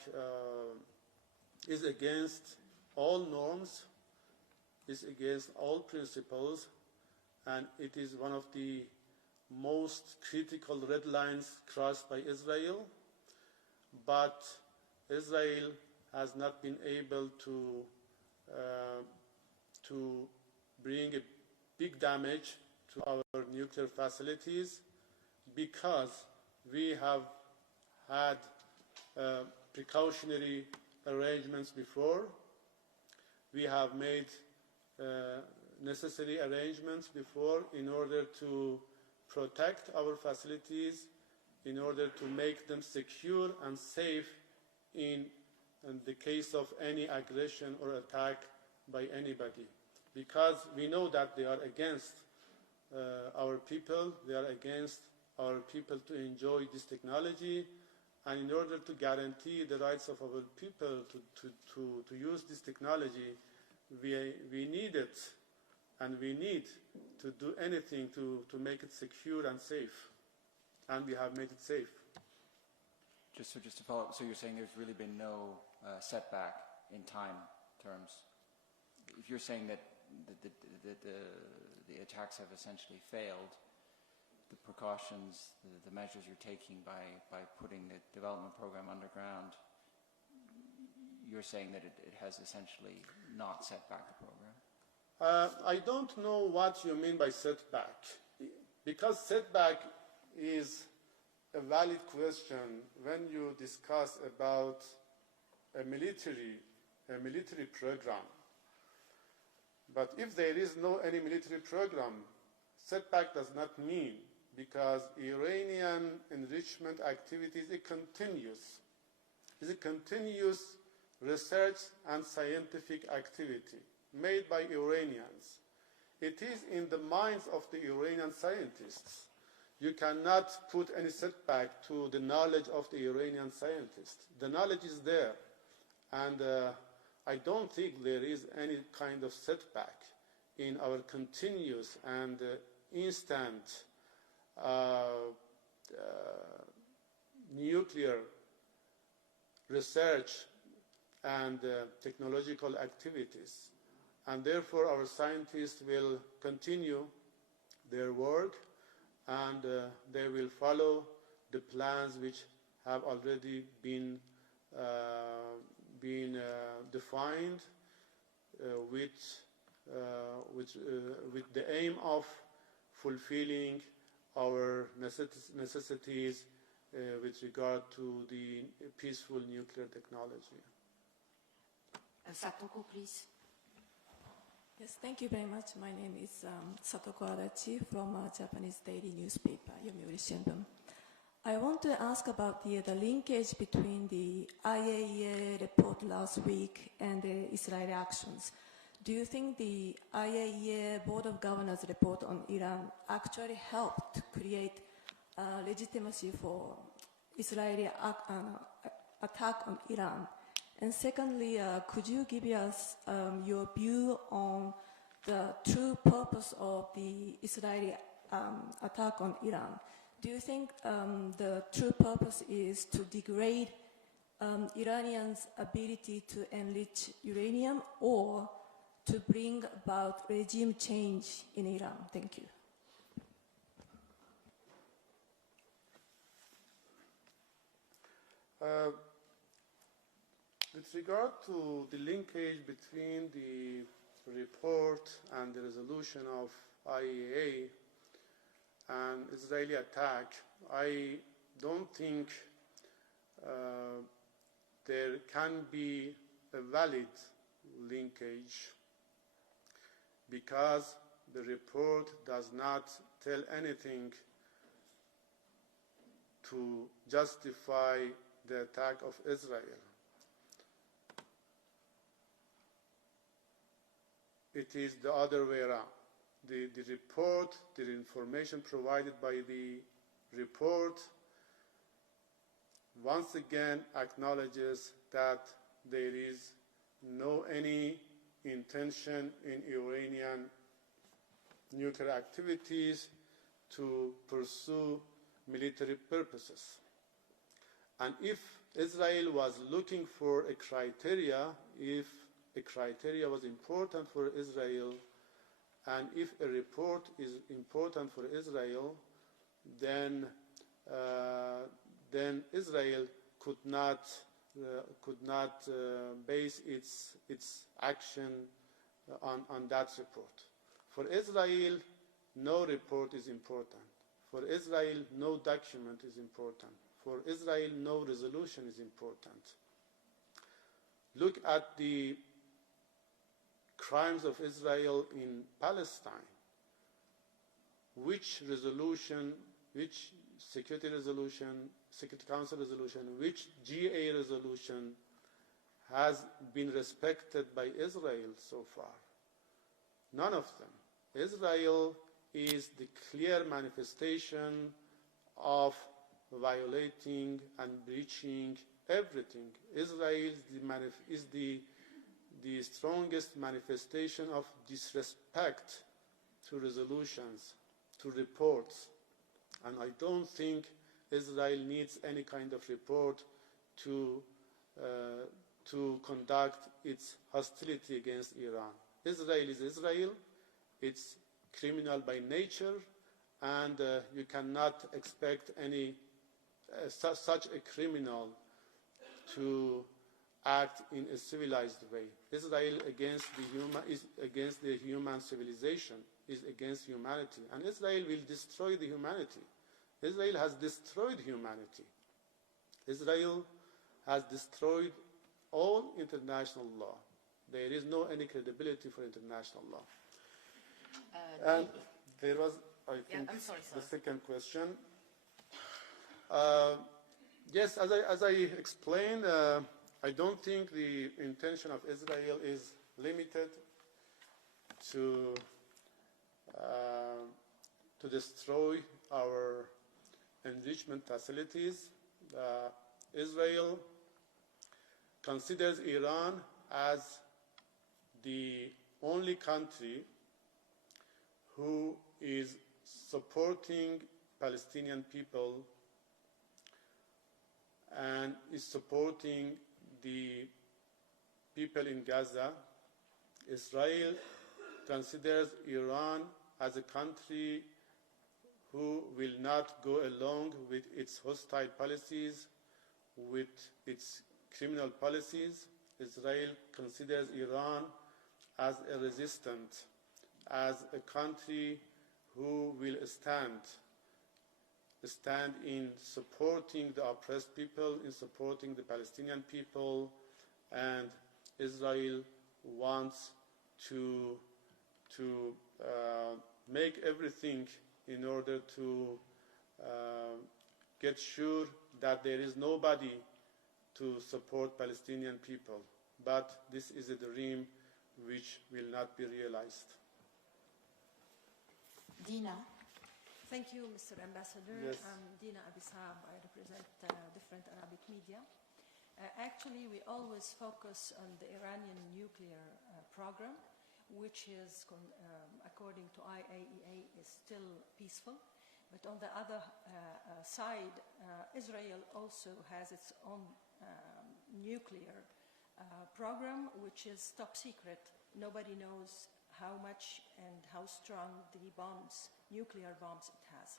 is against all norms, is against all principles, and it is one of the most critical red lines crossed by Israel. But Israel has not been able to bring a big damage to our nuclear facilities, because we have had precautionary arrangements before. We have made necessary arrangements before in order to protect our facilities, in order to make them secure and safe in the case of any aggression or attack by anybody. Because we know that they are against our people, they are against our people to enjoy this technology, and in order to guarantee the rights of our people to use this technology, we need it, and we need to do anything to make it secure and safe, and we have made it safe. Just to follow up, so you're saying there's really been no setback in time terms. If you're saying that the attacks have essentially failed, the precautions, the measures you're taking by putting the development program underground, you're saying that it has essentially not set back the program? I don't know what you mean by setback, because setback is a valid question when you discuss about a military program. But if there is no any military program, setback does not mean, because Iranian enrichment activities is a continuous research and scientific activity made by Iranians. It is in the minds of the Iranian scientists. You cannot put any setback to the knowledge of the Iranian scientists. The knowledge is there, and I don't think there is any kind of setback in our continuous and instant nuclear research and technological activities. And therefore our scientists will continue their work, and they will follow the plans which have already been defined with the aim of fulfilling our necessities with regard to the peaceful nuclear technology. Satoko, please. Yes, thank you very much. My name is Satoko Adachi from a Japanese daily newspaper, Yomiuri Shimbun. I want to ask about the linkage between the IAEA report last week and the Israeli actions. Do you think the IAEA Board of Governors report on Iran actually helped create legitimacy for Israeli attack on Iran? And secondly, could you give us your view on the true purpose of the Israeli attack on Iran? Do you think the true purpose is to degrade Iranians' ability to enrich uranium or to bring about regime change in Iran? Thank you. With regard to the linkage between the report and the resolution of IAEA and Israeli attack, I don't think there can be a valid linkage because the report does not tell anything to justify the attack of Israel. It is the other way around. The report, the information provided by the report, once again acknowledges that there is no any intention in Iranian nuclear activities to pursue military purposes. And if Israel was looking for a criteria, if a criteria was important for Israel, and if a report is important for Israel, then Israel could not base its action on that report. For Israel, no report is important. For Israel, no document is important. For Israel, no resolution is important. Look at the crimes of Israel in Palestine. Which resolution, which Security Council resolution, which GA resolution has been respected by Israel so far? None of them. Israel is the clear manifestation of violating and breaching everything. Israel is the strongest manifestation of disrespect to resolutions, to reports. And I don't think Israel needs any kind of report to conduct its hostility against Iran. Israel is Israel. It's criminal by nature, and you cannot expect any such a criminal to act in a civilized way. Israel is against the human civilization, is against humanity, and Israel will destroy the humanity. Israel has destroyed humanity. Israel has destroyed all international law. There is no any credibility for international law. And there was, I think, the second question. Yes, as I explained, I don't think the intention of Israel is limited to destroy our enrichment facilities. Israel considers Iran as the only country who is supporting Palestinian people and is supporting the people in Gaza. Israel considers Iran as a country who will not go along with its hostile policies, with its criminal policies. Israel considers Iran as a resistant, as a country who will stand in supporting the oppressed people, in supporting the Palestinian people, and Israel wants to to make everything in order to get sure that there is nobody to support Palestinian people. But this is a dream which will not be realized. Dina. Thank you, Mr. Ambassador. Yes. I'm Dina Abissab. I represent different Arabic media. Actually, we always focus on the Iranian nuclear program, which is, according to IAEA, is still peaceful. But on the other side, Israel also has its own nuclear program, which is top secret. Nobody knows how much and how strong the bombs, nuclear bombs it has.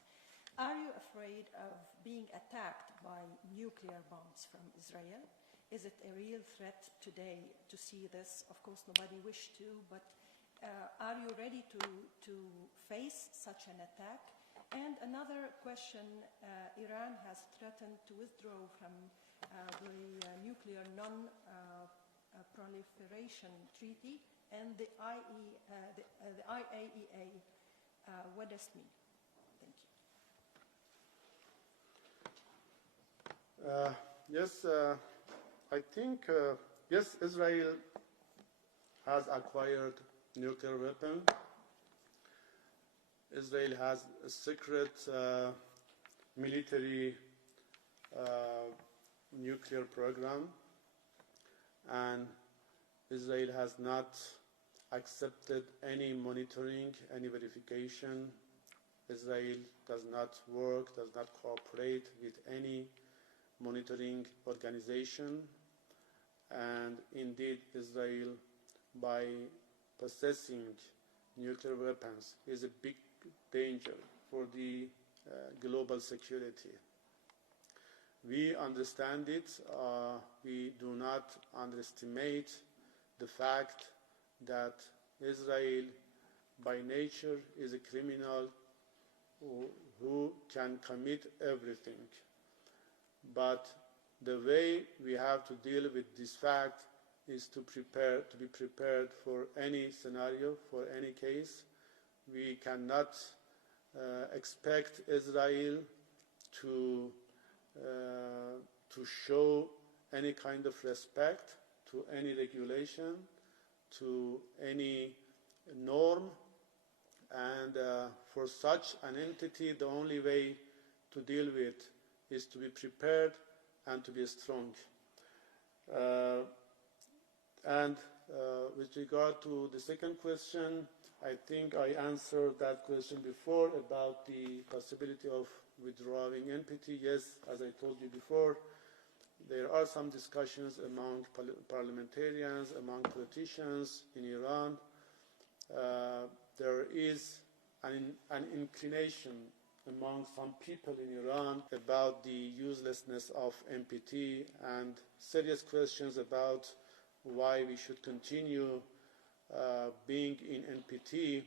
Are you afraid of being attacked by nuclear bombs from Israel? Is it a real threat today to see this? Of course, nobody wished to, but are you ready to face such an attack? And another question, Iran has threatened to withdraw from the nuclear non-proliferation treaty and the IAEA. What does it mean? Thank you. Yes, I think, yes, Israel has acquired nuclear weapon. Israel has a secret military nuclear program, and Israel has not accepted any monitoring, any verification. Israel does not work, does not cooperate with any monitoring organization. And indeed, Israel, by possessing nuclear weapons, is a big danger for the global security. We understand it. We do not underestimate the fact that Israel, by nature, is a criminal who can commit everything. But the way we have to deal with this fact is to be prepared for any scenario, for any case. We cannot expect Israel to show any kind of respect to any regulation, to any norm, and for such an entity, the only way to deal with is to be prepared and to be strong. With regard to the second question, I think I answered that question before about the possibility of withdrawing NPT. Yes, as I told you before, there are some discussions among parliamentarians, among politicians in Iran. There is an inclination among some people in Iran about the uselessness of NPT and serious questions about why we should continue being in NPT.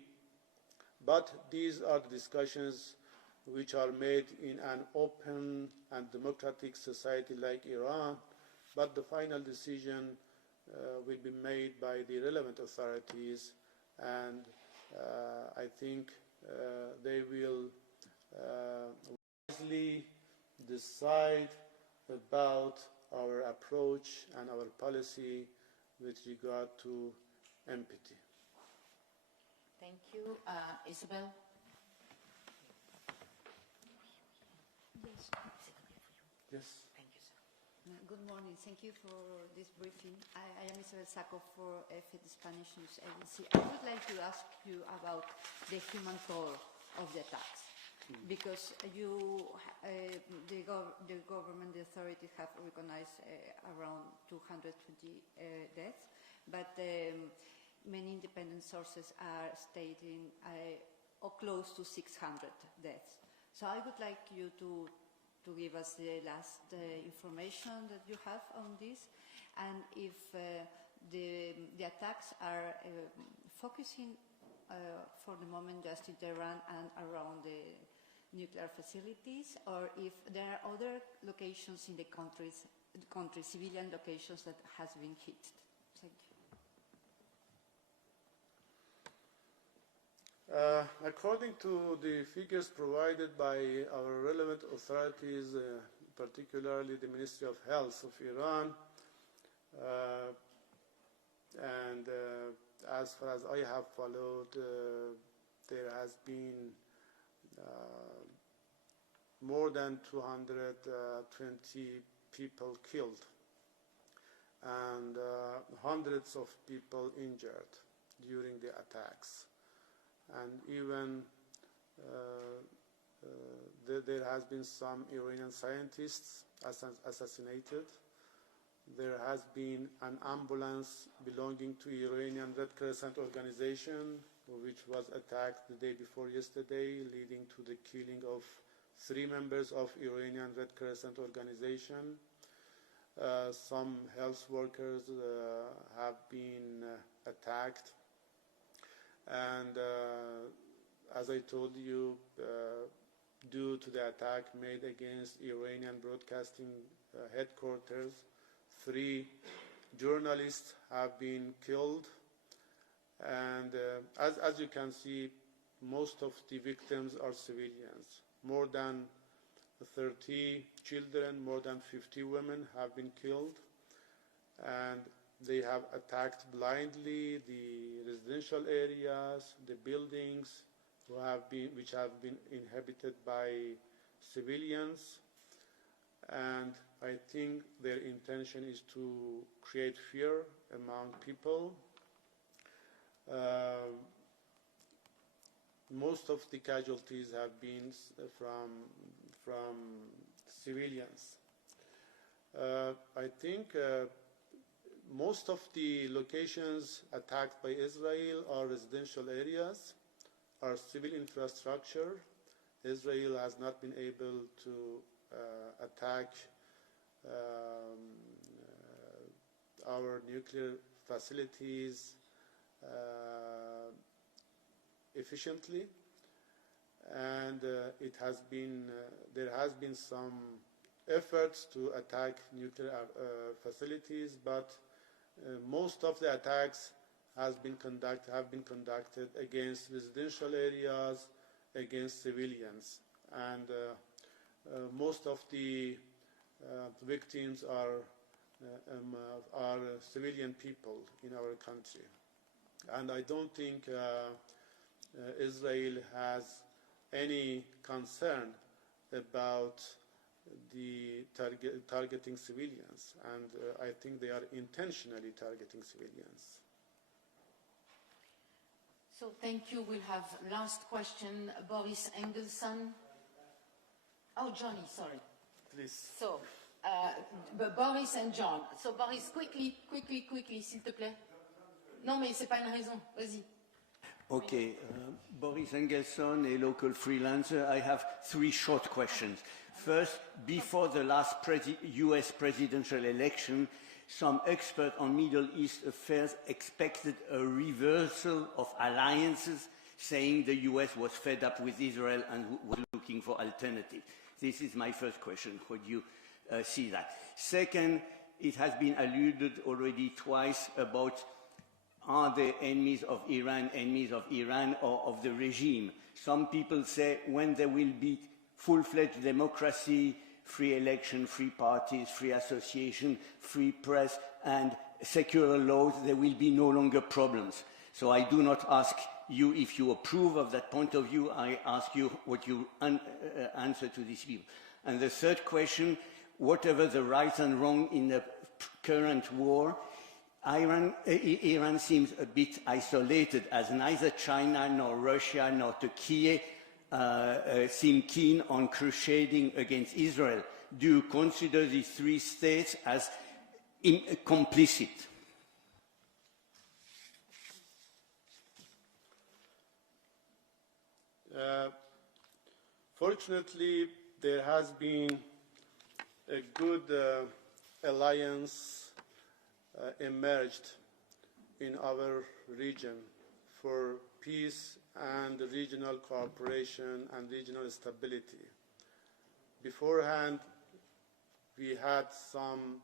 But these are the discussions which are made in an open and democratic society like Iran, but the final decision will be made by the relevant authorities, and I think they will wisely decide about our approach and our policy with regard to NPT. Thank you. Isabel? Yes. Yes. Thank you, sir. Good morning. Thank you for this briefing. I am Isabel Saco for the Spanish News Agency. I would like to ask you about the human toll of the attacks, because the government, the authorities have recognized around 220 deaths, but many independent sources are stating close to 600 deaths. So I would like you to give us the last information that you have on this, and if the attacks are focusing for the moment just in Tehran and around the nuclear facilities, or if there are other locations in the country, civilian locations that has been hit. Thank you. According to the figures provided by our relevant authorities, particularly the Ministry of Health of Iran, and as far as I have followed, there has been more than 220 people killed and hundreds of people injured during the attacks. And even there has been some Iranian scientists assassinated. There has been an ambulance belonging to Iranian Red Crescent organization which was attacked the day before yesterday, leading to the killing of 3 members of Iranian Red Crescent organization. Some health workers have been attacked. And as I told you, due to the attack made against Iranian broadcasting headquarters, 3 journalists have been killed. And as you can see, most of the victims are civilians. More than 30 children, more than 50 women have been killed. And they have attacked blindly the residential areas, the buildings which have been inhabited by civilians. And I think their intention is to create fear among people. Most of the casualties have been from civilians. I think most of the locations attacked by Israel are residential areas, are civil infrastructure. Israel has not been able to attack our nuclear facilities efficiently, and there has been some efforts to attack nuclear facilities, but most of the attacks have been conducted against residential areas, against civilians, and most of the victims are civilian people in our country. And I don't think Israel has any concern about the targeting civilians, and I think they are intentionally targeting civilians. So thank you. We'll have last question, Boris Engelson. Oh, Johnny, sorry. Please. So, Boris and John. So Boris, quickly, s'il te plaît. Non, mais c'est pas une raison. Vas-y. Okay, Boris Engelson, a local freelancer. I have 3 short questions. First, before the last US presidential election, some experts on Middle East affairs expected a reversal of alliances, saying the US was fed up with Israel and was looking for alternatives. This is my first question. Could you see that? Second, it has been alluded already twice about are the enemies of Iran or of the regime. Some people say when there will be full-fledged democracy, free election, free parties, free association, free press, and secular laws, there will be no longer problems. So I do not ask you if you approve of that point of view, I ask you what you answer to these people. And the third question, whatever the right and wrong in the current war, Iran seems a bit isolated, as neither China nor Russia nor Turkey seem keen on crusading against Israel. Do you consider these 3 states as complicit? Fortunately, there has been a good alliance emerged in our region for peace and regional cooperation and regional stability. Beforehand, we had some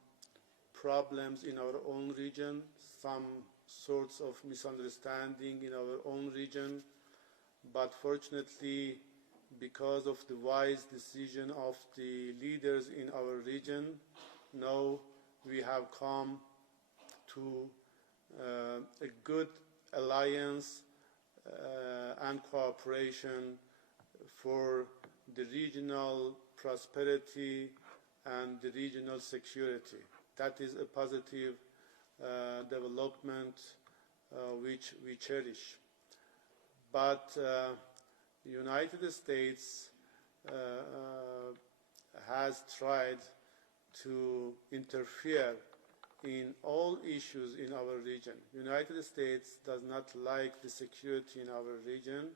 problems in our own region, some sorts of misunderstanding in our own region, but fortunately, because of the wise decision of the leaders in our region, now we have come to a good alliance and cooperation for the regional prosperity and the regional security. That is a positive development which we cherish. But the United States has tried to interfere in all issues in our region. United States does not like the security in our region,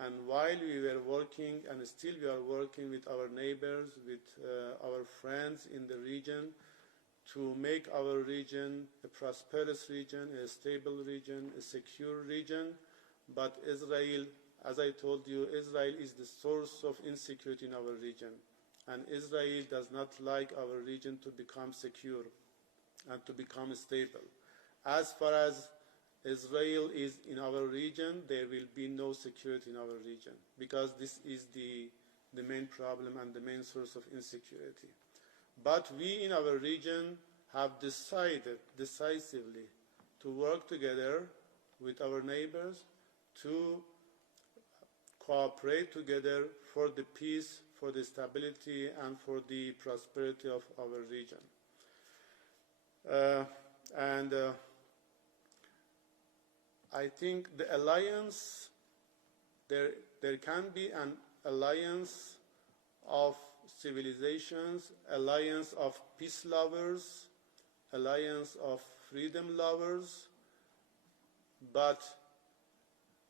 and while we were working, and still we are working with our neighbors, with our friends in the region, to make our region a prosperous region, a stable region, a secure region. But Israel, as I told you, Israel is the source of insecurity in our region. And Israel does not like our region to become secure and to become stable. As far as Israel is in our region, there will be no security in our region, because this is the main problem and the main source of insecurity. But we in our region have decided decisively to work together with our neighbors to cooperate together for the peace, for the stability, and for the prosperity of our region. I think the alliance, there can be an alliance of civilizations, alliance of peace lovers, alliance of freedom lovers, but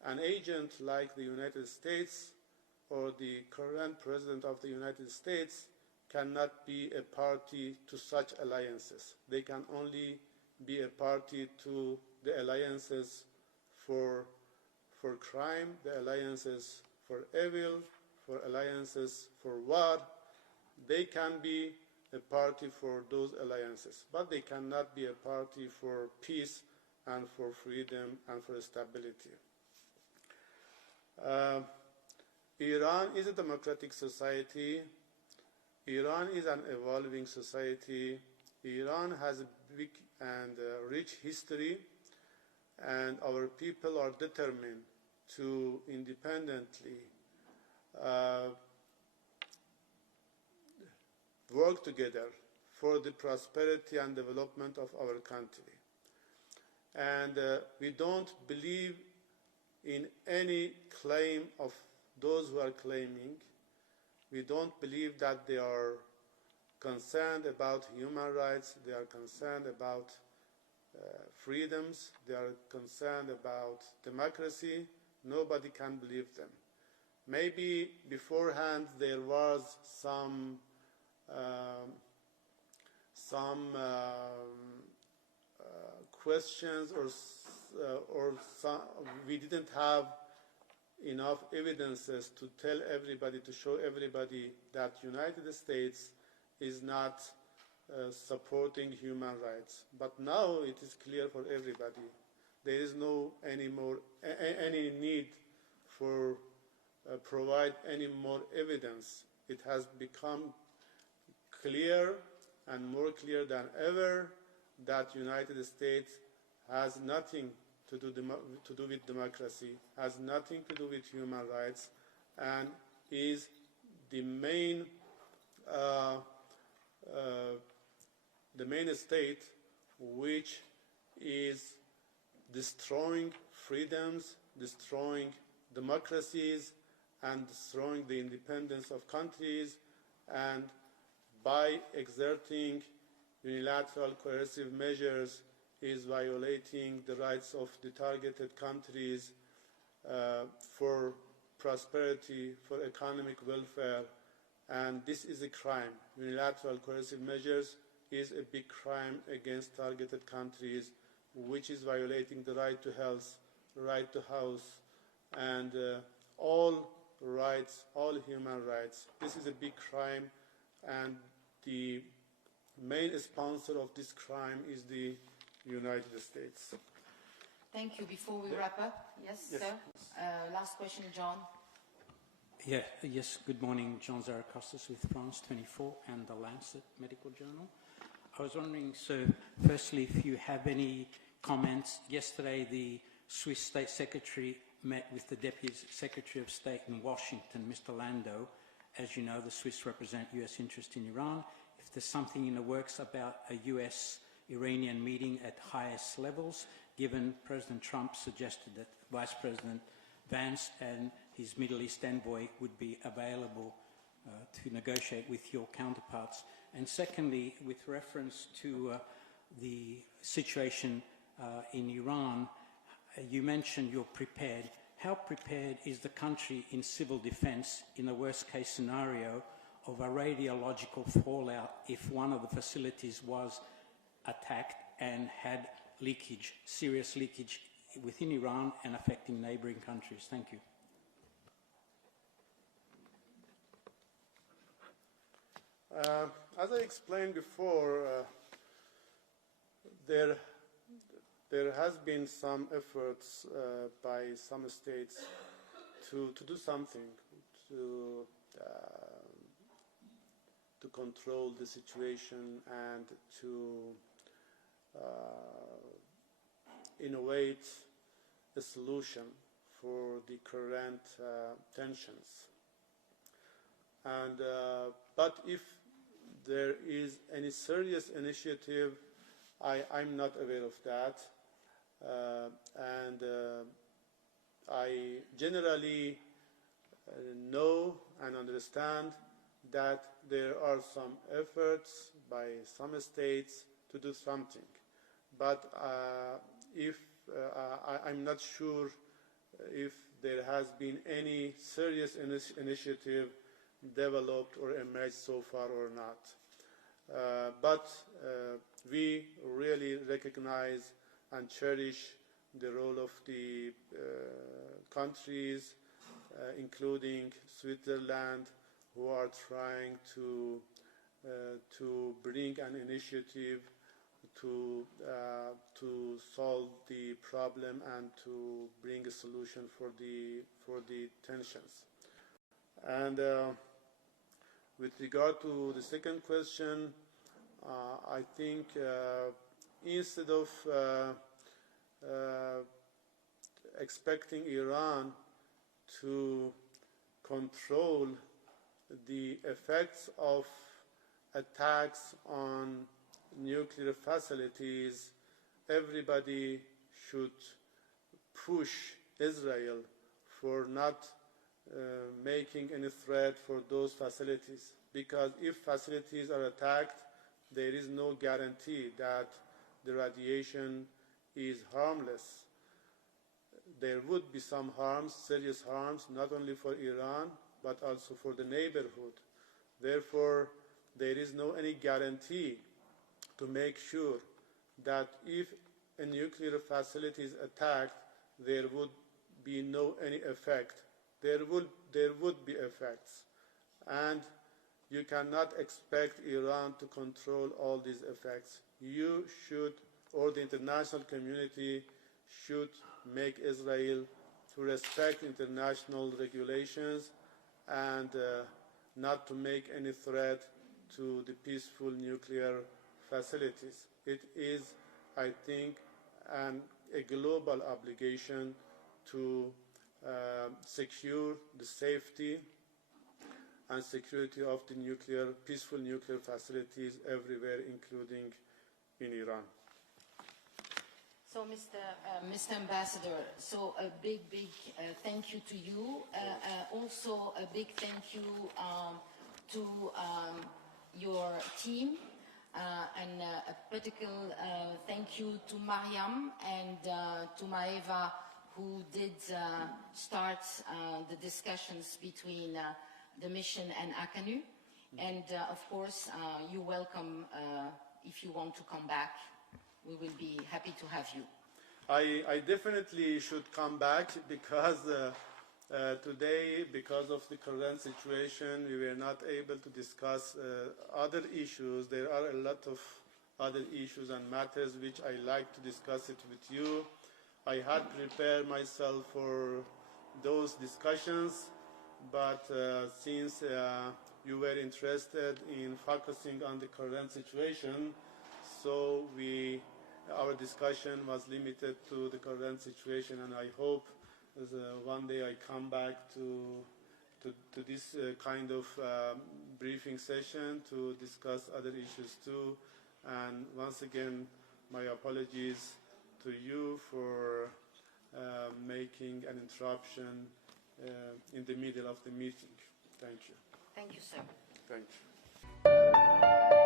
an agent like the United States or the current President of the United States cannot be a party to such alliances. They can only be a party to the alliances for crime, the alliances for evil, for alliances for war. They can be a party for those alliances, but they cannot be a party for peace and for freedom and for stability. Iran is a democratic society. Iran is an evolving society. Iran has a big and rich history, and our people are determined to independently work together for the prosperity and development of our country. And we don't believe in any claim of those who are claiming. We don't believe that they are concerned about human rights, they are concerned about freedoms, they are concerned about democracy. Nobody can believe them. Maybe beforehand there was some questions, or some, we didn't have enough evidences to tell everybody, to show everybody that United States is not supporting human rights. But now it is clear for everybody. There is no any need for provide any more evidence. It has become clear and more clear than ever that United States has nothing to do with democracy, has nothing to do with human rights, and is the main state which is destroying freedoms, destroying democracies, and destroying the independence of countries, and by exerting unilateral coercive measures is violating the rights of the targeted countries for prosperity, for economic welfare, and this is a crime. Unilateral coercive measures is a big crime against targeted countries, which is violating the right to health, right to house, and all rights, all human rights. This is a big crime, and the main sponsor of this crime is the United States. Thank you. Before we wrap up, yes, Yes. sir. Last question, John. Yeah, yes, good morning. John Zarakostas with France 24 and the Lancet Medical Journal. I was wondering, so firstly, if you have any comments. Yesterday, the Swiss State Secretary met with the Deputy Secretary of State in Washington, Mr. Landau. As you know, the Swiss represent US interest in Iran. If there's something in the works about a US-Iranian meeting at highest levels, given President Trump suggested that Vice President Vance and his Middle East envoy would be available to negotiate with your counterparts. And secondly, with reference to the situation in Iran, you mentioned you're prepared. How prepared is the country in civil defense in the worst case scenario of a radiological fallout if one of the facilities was attacked and had leakage, serious leakage within Iran and affecting neighboring countries? Thank you. As I explained before, there has been some efforts by some states to do something to control the situation and to innovate a solution for the current tensions. And but if there is any serious initiative, I'm not aware of that. I generally know and understand that there are some efforts by some states to do something. But I'm not sure if there has been any serious initiative developed or emerged so far or not. But we really recognize and cherish the role of the countries, including Switzerland, who are trying to bring an initiative to solve the problem and to bring a solution for the tensions. And with regard to the second question, I think instead of expecting Iran to control the effects of attacks on nuclear facilities, everybody should push Israel for not making any threat for those facilities. Because if facilities are attacked, there is no guarantee that the radiation is harmless. There would be some harms, serious harms, not only for Iran, but also for the neighborhood. Therefore, there is no any guarantee to make sure that if a nuclear facility is attacked, there would be no any effect. There would be effects. And you cannot expect Iran to control all these effects. You should, or the international community should make Israel to respect international regulations and not to make any threat to the peaceful nuclear facilities. It is, I think, a global obligation to secure the safety and security of the peaceful nuclear facilities everywhere, including in Iran. So, Mr. Ambassador, so a big thank you to you. Also, a big thank you to your team, and a particular thank you to Mariam and to Maeva, who did start the discussions between the mission and Akanu. And of course, you're welcome if you want to come back. We will be happy to have you. I definitely should come back because today, because of the current situation, we were not able to discuss other issues. There are a lot of other issues and matters which I like to discuss it with you. I had prepared myself for those discussions, but since you were interested in focusing on the current situation, so our discussion was limited to the current situation, and I hope one day I come back to this kind of briefing session to discuss other issues too. And once again, my apologies to you for making an interruption in the middle of the meeting. Thank you. Thank you, sir. Thank you.